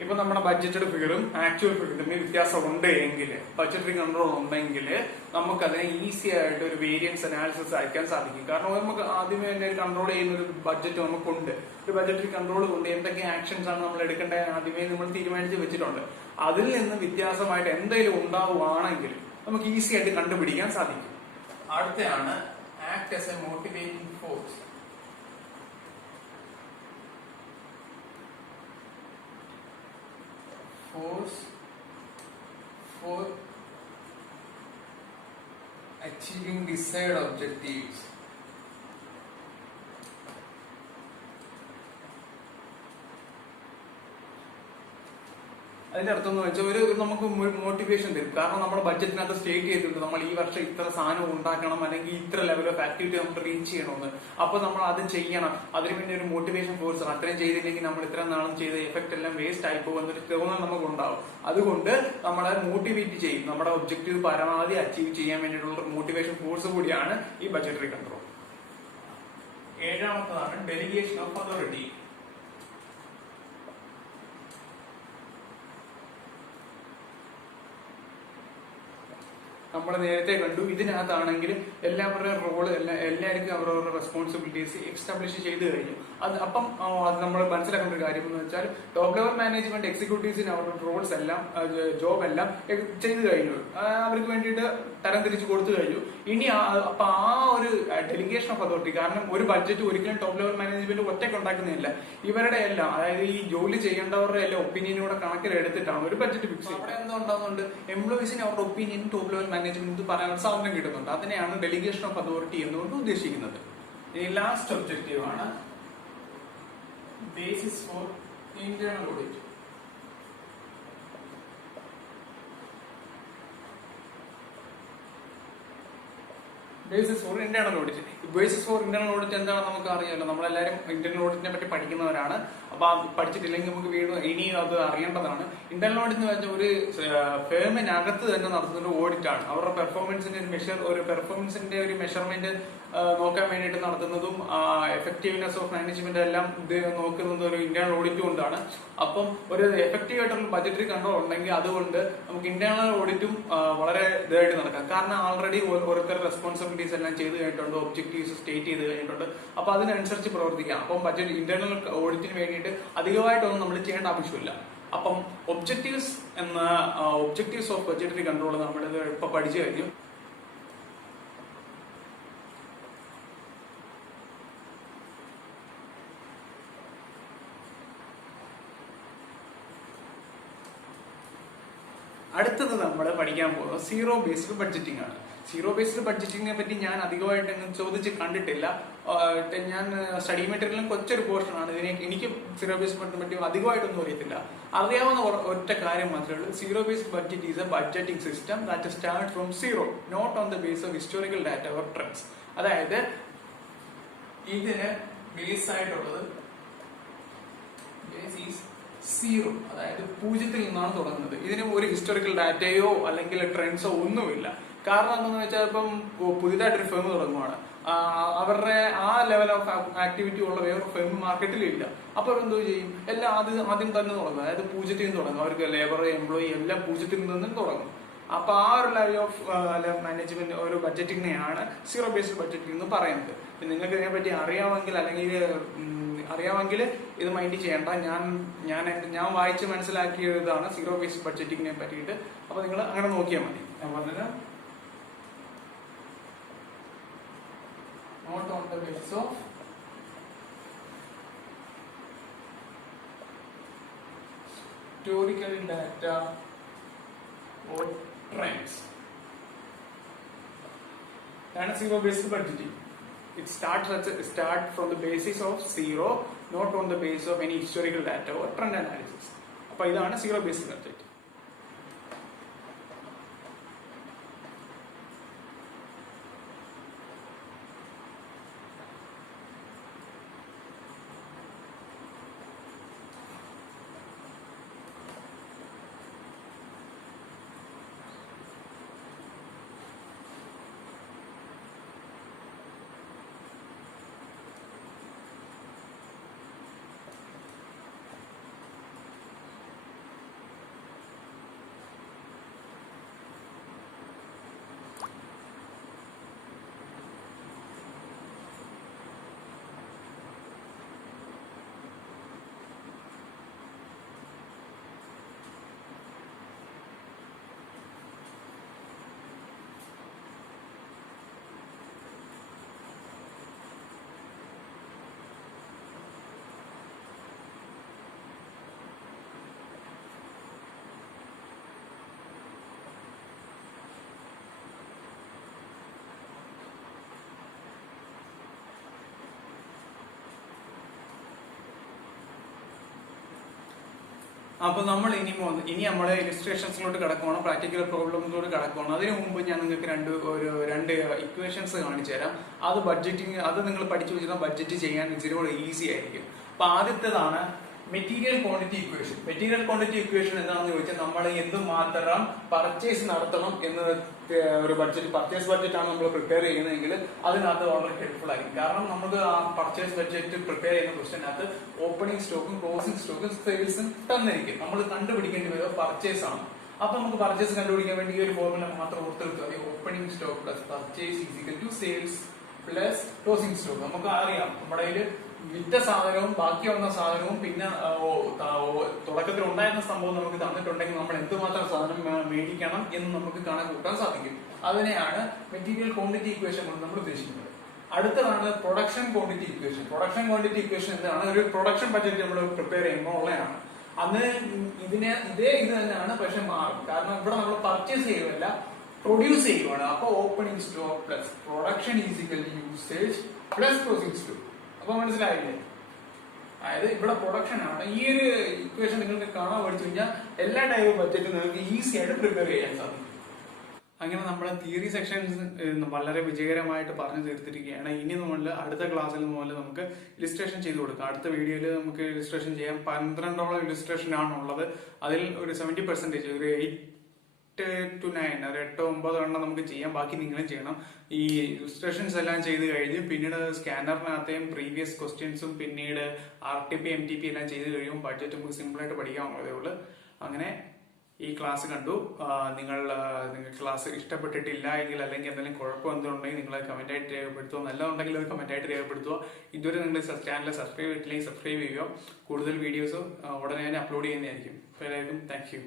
ഇപ്പൊ നമ്മുടെ ബഡ്ജറ്റഡ് ഫിഗറും ആക്ച്വൽ ഫിഗറും തമ്മിൽ വ്യത്യാസം ഉണ്ട് എങ്കിൽ, ബഡ്ജറ്ററി കൺട്രോൾ ഉണ്ടെങ്കിൽ നമുക്കതിനെ ഈസി ആയിട്ട് ഒരു വേരിയൻസ് അനാലിസിസ് അയക്കാൻ സാധിക്കും. കാരണം നമുക്ക് ആദ്യമേ തന്നെ കൺട്രോൾ ചെയ്യുന്ന ഒരു ബഡ്ജറ്റ് നമുക്കുണ്ട്. ഒരു ബഡ്ജറ്ററി കൺട്രോൾ കൊണ്ട് എന്തൊക്കെ ആക്ഷൻസ് ആണ് നമ്മൾ എടുക്കേണ്ടത് ആദ്യമേ നമ്മൾ തീരുമാനിച്ച് വെച്ചിട്ടുണ്ട്. അതിൽ നിന്ന് വ്യത്യാസമായിട്ട് എന്തെങ്കിലും ഉണ്ടാവുകയാണെങ്കിൽ നമുക്ക് ഈസി ആയിട്ട് കണ്ടുപിടിക്കാൻ സാധിക്കും. അടുത്തയാണ് act as a motivating force. For achieving desired objectives. അതിന്റെ അർത്ഥം എന്ന് വെച്ചാൽ ഒരു നമുക്ക് ഒരു മോട്ടിവേഷൻ തരും. കാരണം നമ്മുടെ ബഡ്ജറ്റിനകത്ത് സ്റ്റേറ്റ് ചെയ്തിട്ടുണ്ട് നമ്മൾ ഈ വർഷം ഇത്ര സാധനം ഉണ്ടാക്കണം, അല്ലെങ്കിൽ ഇത്ര ലെവൽ ഓഫ് ആക്ടിവിറ്റി നമുക്ക് റീച്ച് ചെയ്യണമെന്ന്. അപ്പൊ നമ്മൾ അത് ചെയ്യണം, അതിനുവേണ്ടി ഒരു മോട്ടിവേഷൻ ഫോഴ്സ്. അത്രയും ചെയ്തില്ലെങ്കിൽ നമ്മൾ ഇത്ര നാളും ചെയ്ത എഫക്ട് എല്ലാം വേസ്റ്റ് ആയി പോകുന്നൊരു തോന്നൽ നമുക്ക് ഉണ്ടാവും. അതുകൊണ്ട് നമ്മളെ മോട്ടിവേറ്റ് ചെയ്യും, നമ്മുടെ ഒബ്ജക്റ്റീവ് പരമാവധി അച്ചീവ് ചെയ്യാൻ വേണ്ടിയിട്ടുള്ള മോട്ടിവേഷൻ ഫോഴ്സ് കൂടിയാണ് ഈ ബഡ്ജറ്ററി കൺട്രോൾ. ഏഴാമത്തതാണ് ഡെലിഗേഷൻ ഓഫ് അതോറിറ്റി. നമ്മൾ നേരത്തെ കണ്ടു, ഇതിനകത്താണെങ്കിലും എല്ലാവരുടെയും റോള് എല്ലാവർക്കും അവരവരുടെ റെസ്പോൺസിബിലിറ്റീസ് എസ്റ്റാബ്ലിഷ് ചെയ്ത് കഴിഞ്ഞു. അപ്പം അത് നമ്മൾ മനസ്സിലാക്കേണ്ട ഒരു കാര്യം എന്ന് വെച്ചാൽ ടോപ്പ് ലെവൽ മാനേജ്മെന്റ് എക്സിക്യൂട്ടീവ്സിന് അവരുടെ റോൾസ് എല്ലാം ജോബ് എല്ലാം ചെയ്ത് കഴിഞ്ഞു, അവർക്ക് വേണ്ടിയിട്ട് തരം തിരിച്ചു കൊടുത്തു കഴിഞ്ഞു. ഇനി അപ്പൊ ആ ഒരു ഡെലിഗേഷൻ ഓഫ് അതോറിറ്റി, കാരണം ഒരു ബഡ്ജറ്റ് ഒരിക്കലും ടോപ്പ് ലെവൽ മാനേജ്മെന്റ് ഒറ്റയ്ക്ക് ഉണ്ടാക്കുന്നില്ല, ഇവരുടെ എല്ലാം, അതായത് ഈ ജോലി ചെയ്യേണ്ടവരുടെ എല്ലാം ഒപ്പീനിയനൂടെ കണക്കിലെടുത്തിട്ടാണ് ഒരു ബഡ്ജറ്റ് ഫിക്സ് ചെയ്യുന്നത്. അവിടെ എന്തുണ്ടാകുന്നുണ്ട്, എംപ്ലോയീസിന് അവരുടെ ഒപ്പീനിയൻ ടോപ്പ് ലെവൽ മാനേജ്മെന്റ് പറയാനുള്ള സ്വാതന്ത്ര്യം കിട്ടുന്നുണ്ട്. അതിനെയാണ് ഡെലിഗേഷൻ ഓഫ് അതോറിറ്റി എന്നുകൊണ്ട് ഉദ്ദേശിക്കുന്നത്. ഇനി ലാസ്റ്റ് ഒബ്ജക്റ്റീവ് ആണ് basis for internal audit. Basis for internal audit. Basis for internal audit എന്താണെന്ന് നമുക്ക് അറിയാമല്ലോ, നമ്മളെല്ലാവരും ഇന്റേണൽ ഓഡിറ്റിനെ പറ്റി പഠിക്കുന്നവരാണ്. അപ്പൊ പഠിച്ചിട്ടില്ലെങ്കിൽ നമുക്ക് വീണ്ടും ഇനിയും അത് അറിയേണ്ടതാണ്. ഇന്റേണൽ ഓഡിറ്റ് എന്ന് വെച്ചാൽ ഒരു ഫേമിനകത്ത് തന്നെ നടത്തുന്ന ഒരു ഓഡിറ്റ് ആണ്. അവരുടെ പെർഫോമൻസിന്റെ ഒരു മെഷർമെന്റ് നോക്കാൻ വേണ്ടിയിട്ട് നടത്തുന്നതും എഫക്റ്റീവ്നെസ് ഓഫ് മാനേജ്മെന്റ് എല്ലാം ഇത് നോക്കുന്നത് ഒരു ഇന്റേണൽ ഓഡിറ്റ് കൊണ്ടാണ്. അപ്പം ഒരു എഫക്റ്റീവ് ആയിട്ടുള്ള ബഡ്ജറ്ററി കൺട്രോൾ ഉണ്ടെങ്കിൽ അതുകൊണ്ട് നമുക്ക് ഇന്റേണൽ ഓഡിറ്റും വളരെ ഇതായിട്ട് നടക്കാം. കാരണം ആൾറെഡി ഓരോരുത്തരുടെ റെസ്പോൺസിബിലിറ്റീസ് എല്ലാം ചെയ്ത് കഴിഞ്ഞിട്ടുണ്ട്, ഒബ്ജക്റ്റീവ്സ് സ്റ്റേറ്റ് ചെയ്ത് കഴിഞ്ഞിട്ടുണ്ട്. അപ്പൊ അതിനനുസരിച്ച് പ്രവർത്തിക്കാം. അപ്പം ബഡ്ജറ്റ് ഇന്റേണൽ ഓഡിറ്റിന് വേണ്ടിയിട്ട് അധികമായിട്ടൊന്നും നമ്മൾ ചെയ്യേണ്ട ആവശ്യമില്ല. അപ്പം ഒബ്ജക്റ്റീവ്സ് ഓഫ് ബഡ്ജറ്ററി കൺട്രോൾ നമ്മളിത് ഇപ്പൊ പഠിച്ചു കഴിഞ്ഞു. അടുത്തത് നമ്മൾ പഠിക്കാൻ പോകുന്നത് സീറോ ബേസ്ഡ് ബഡ്ജറ്റിംഗ് ആണ്. സീറോ ബേസ്ഡ് ബഡ്ജറ്റിങ്ങിനെ പറ്റി ഞാൻ അധികമായിട്ട് ചോദിച്ച് കണ്ടിട്ടില്ല. ഞാൻ സ്റ്റഡി മെറ്റീരിയലിലും കൊച്ചൊരു പോർഷൻ ആണ്. എനിക്ക് സീറോ ബേസ്ഡ് ബഡ്ജറ്റിനെ പറ്റി അധികമായിട്ടൊന്നും അറിയത്തില്ല. അറിയാവുന്ന ഒറ്റ കാര്യം മാത്രമേ ഉള്ളൂ, zero based budget is a budgeting system that start from zero, not on the base of historical data or trends. അതായത് ഇതിന് ബേസ് ആയിട്ടുള്ളത് സീറോ, അതായത് പൂജ്യത്തിൽ നിന്നാണ് തുടങ്ങുന്നത്. ഇതിന് ഒരു ഹിസ്റ്റോറിക്കൽ ഡാറ്റയോ അല്ലെങ്കിൽ ട്രെൻഡ്സോ ഒന്നുമില്ല. കാരണം എന്താണെന്ന് വെച്ചാൽ ഇപ്പം പുതിയതായിട്ടൊരു ഫേം തുടങ്ങുവാണ്, അവരുടെ ആ ലെവൽ ഓഫ് ആക്ടിവിറ്റി ഉള്ള വേറെ ഫേം മാർക്കറ്റിലില്ല. അപ്പോൾ എന്തോ ചെയ്യും, എല്ലാം ആദ്യം തന്നെ തുടങ്ങും, അതായത് പൂജ്യത്തിൽ നിന്ന് തുടങ്ങും. അവർക്ക് ലേബർ, എംപ്ലോയി എല്ലാം പൂജ്യത്തിൽ നിന്നും തുടങ്ങും. അപ്പൊ ആ ഒരു ലെവൽ ഓഫ് മാനേജ്മെന്റ് ഒരു ബഡ്ജറ്റിങ്ങിനെയാണ് സീറോ ബേസ്ഡ് ബഡ്ജറ്റിംഗ് എന്ന് പറയുന്നത്. നിങ്ങൾക്ക് ഇതിനെപ്പറ്റി അറിയാമെങ്കിൽ ഇത് മൈൻഡ് ചെയ്യേണ്ട. ഞാൻ വായിച്ച് മനസ്സിലാക്കിയതാണ് സീറോ ബേസ്ഡ് ബഡ്ജറ്റിങ്ങിനെ പറ്റിയിട്ട്. അപ്പൊ നിങ്ങൾ അങ്ങനെ നോക്കിയാൽ മതി. ഞാൻ പറഞ്ഞത് not on the basis of historical data or trends. And zero based budgeting. It start from the basis of zero, not on the basis of any historical data or trend analysis. അപ്പോൾ ഇതാണ് zero based budget. അപ്പൊ നമ്മൾ ഇനി നമ്മളെ ഇലിസ്ട്രേഷൻസിലോട്ട് കിടക്കുകയാണ്, practical പ്രോബ്ലംസിലോട്ട് കിടക്കുകയാണ്. അതിനു മുമ്പ് ഞാൻ നിങ്ങൾക്ക് രണ്ട് ഇക്വേഷൻസ് കാണിച്ചു തരാം. അത് ബഡ്ജറ്റിംഗ്, അത് നിങ്ങൾ പഠിച്ചു വെച്ചാൽ ബഡ്ജറ്റ് ചെയ്യാൻ ഇച്ചിരി കൂടെ ഈസി ആയിരിക്കും. അപ്പൊ ആദ്യത്തേതാണ് material quantity equation. Material quantity equation എന്താണെന്ന് ചോദിച്ചാൽ നമ്മൾ എന്തുമാത്രം പർച്ചേസ് നടത്തണം എന്ന് ഒരു പർച്ചേസ് ബഡ്ജറ്റ് ആണ് നമ്മൾ പ്രിപ്പയർ ചെയ്യുന്നതെങ്കിൽ അതിനകത്ത് വളരെ ഹെൽപ്ഫുൾ ആയിരിക്കും. കാരണം നമുക്ക് ആ പർച്ചേസ് ബഡ്ജറ്റ് പ്രിപ്പയർ ചെയ്യുന്ന ക്വസ്റ്റ്യനകത്ത് ഓപ്പണിംഗ് സ്റ്റോക്കും ക്ലോസിംഗ് സ്റ്റോക്കും സെയിൽസും തന്നിരിക്കും. നമ്മൾ കണ്ടുപിടിക്കേണ്ടി വരുന്നത് പർച്ചേസ് ആണ്. അപ്പൊ നമുക്ക് പർച്ചേസ് കണ്ടുപിടിക്കാൻ വേണ്ടി ഈ ഒരു ഫോർമുല മാത്രം ഓർത്തെടുത്താൽ മതി. Opening stock plus purchase equal to sales plus closing stock. നമുക്ക് അറിയാം നമ്മുടെ കയ്യിൽ വിറ്റ സാധനവും ബാക്കി വന്ന സാധനവും പിന്നെ തുടക്കത്തിൽ ഉണ്ടായിരുന്ന സംഭവം നമുക്ക് തന്നിട്ടുണ്ടെങ്കിൽ നമ്മൾ എന്തുമാത്രം സാധനം മേടിക്കണം എന്ന് നമുക്ക് കണക്ക് കൂട്ടാൻ സാധിക്കും. അതിനെയാണ് മെറ്റീരിയൽ ക്വാണ്ടിറ്റി ഇക്വേഷൻ കൊണ്ട് നമ്മൾ ഉദ്ദേശിക്കുന്നത്. അടുത്തതാണ് production quantity equation. Production quantity equation എന്താണ്? ഒരു പ്രൊഡക്ഷൻ ബഡ്ജറ്റ് നമ്മൾ പ്രിപ്പയർ ചെയ്യുമ്പോൾ ഉള്ളതാണ്. അന്ന് ഇത് തന്നെയാണ്, പക്ഷെ മാറും. കാരണം ഇവിടെ നമ്മൾ പർച്ചേസ് ചെയ്യുകയല്ല, പ്രൊഡ്യൂസ് ചെയ്യുവാണ്. അപ്പൊ opening stock plus production is equal usage plus closing stock. അപ്പൊ മനസ്സിലായില്ലേ? അതായത് ഇവിടെ പ്രൊഡക്ഷൻ ആണ്. ഈ ഒരു ഇക്വേഷൻ നിങ്ങൾക്ക് കാണാൻ പഠിച്ചു കഴിഞ്ഞാൽ എല്ലാ ടൈപ്പ് ബഡ്ജറ്റും നിങ്ങൾക്ക് ഈസി ആയിട്ട് പ്രിപ്പയർ ചെയ്യാൻ സാധിക്കും. അങ്ങനെ നമ്മുടെ തിയറി സെക്ഷൻസ് വളരെ വിജയകരമായിട്ട് പറഞ്ഞു തീർത്തിരിക്കുകയാണ്. ഇനി നമ്മൾ അടുത്ത ക്ലാസ്സിൽ മുതൽ നമുക്ക് ഇലിസ്ട്രേഷൻ ചെയ്ത് കൊടുക്കാം. അടുത്ത വീഡിയോയിൽ നമുക്ക് ഇലിസ്ട്രേഷൻ ചെയ്യാം. 12 ഇലിസ്ട്രേഷൻ ആണുള്ളത്. അതിൽ ഒരു 70%, ഒരു 8 to 9, ഒരു 8-9 എണ്ണം നമുക്ക് ചെയ്യാം. ബാക്കി നിങ്ങളും ചെയ്യണം. ഈ ഇലിസ്ട്രേഷൻസ് എല്ലാം ചെയ്ത് കഴിഞ്ഞ് പിന്നീട് സ്കാനറിനകത്തെയും പ്രീവിയസ് ക്വസ്റ്റ്യൻസും പിന്നീട് RTP MTP എല്ലാം ചെയ്ത് കഴിയുമ്പോൾ ബഡ്ജറ്റ് നമുക്ക് സിമ്പിൾ ആയിട്ട് പഠിക്കാവുന്നതേ ഉള്ളൂ. അങ്ങനെ ഈ ക്ലാസ് കണ്ടു. നിങ്ങൾ ക്ലാസ് ഇഷ്ടപ്പെട്ടിട്ടില്ല എങ്കിൽ അല്ലെങ്കിൽ എന്തെങ്കിലും കുഴപ്പം എന്തുണ്ടെങ്കിൽ നിങ്ങൾ കമന്റായിട്ട് രേഖപ്പെടുത്തുക. നല്ലതുണ്ടെങ്കിൽ ഒരു കമന്റായിട്ട് രേഖപ്പെടുത്തുക. ഇതുവരെ നിങ്ങൾ ചാനൽ സബ്സ്ക്രൈബ് ചെയ്തിട്ടില്ലെങ്കിൽ സബ്സ്ക്രൈബ് ചെയ്യുക. കൂടുതൽ വീഡിയോസ് ഉടനെ തന്നെ അപ്ലോഡ് ചെയ്യുന്നതായിരിക്കും. എല്ലാവർക്കും താങ്ക് യു.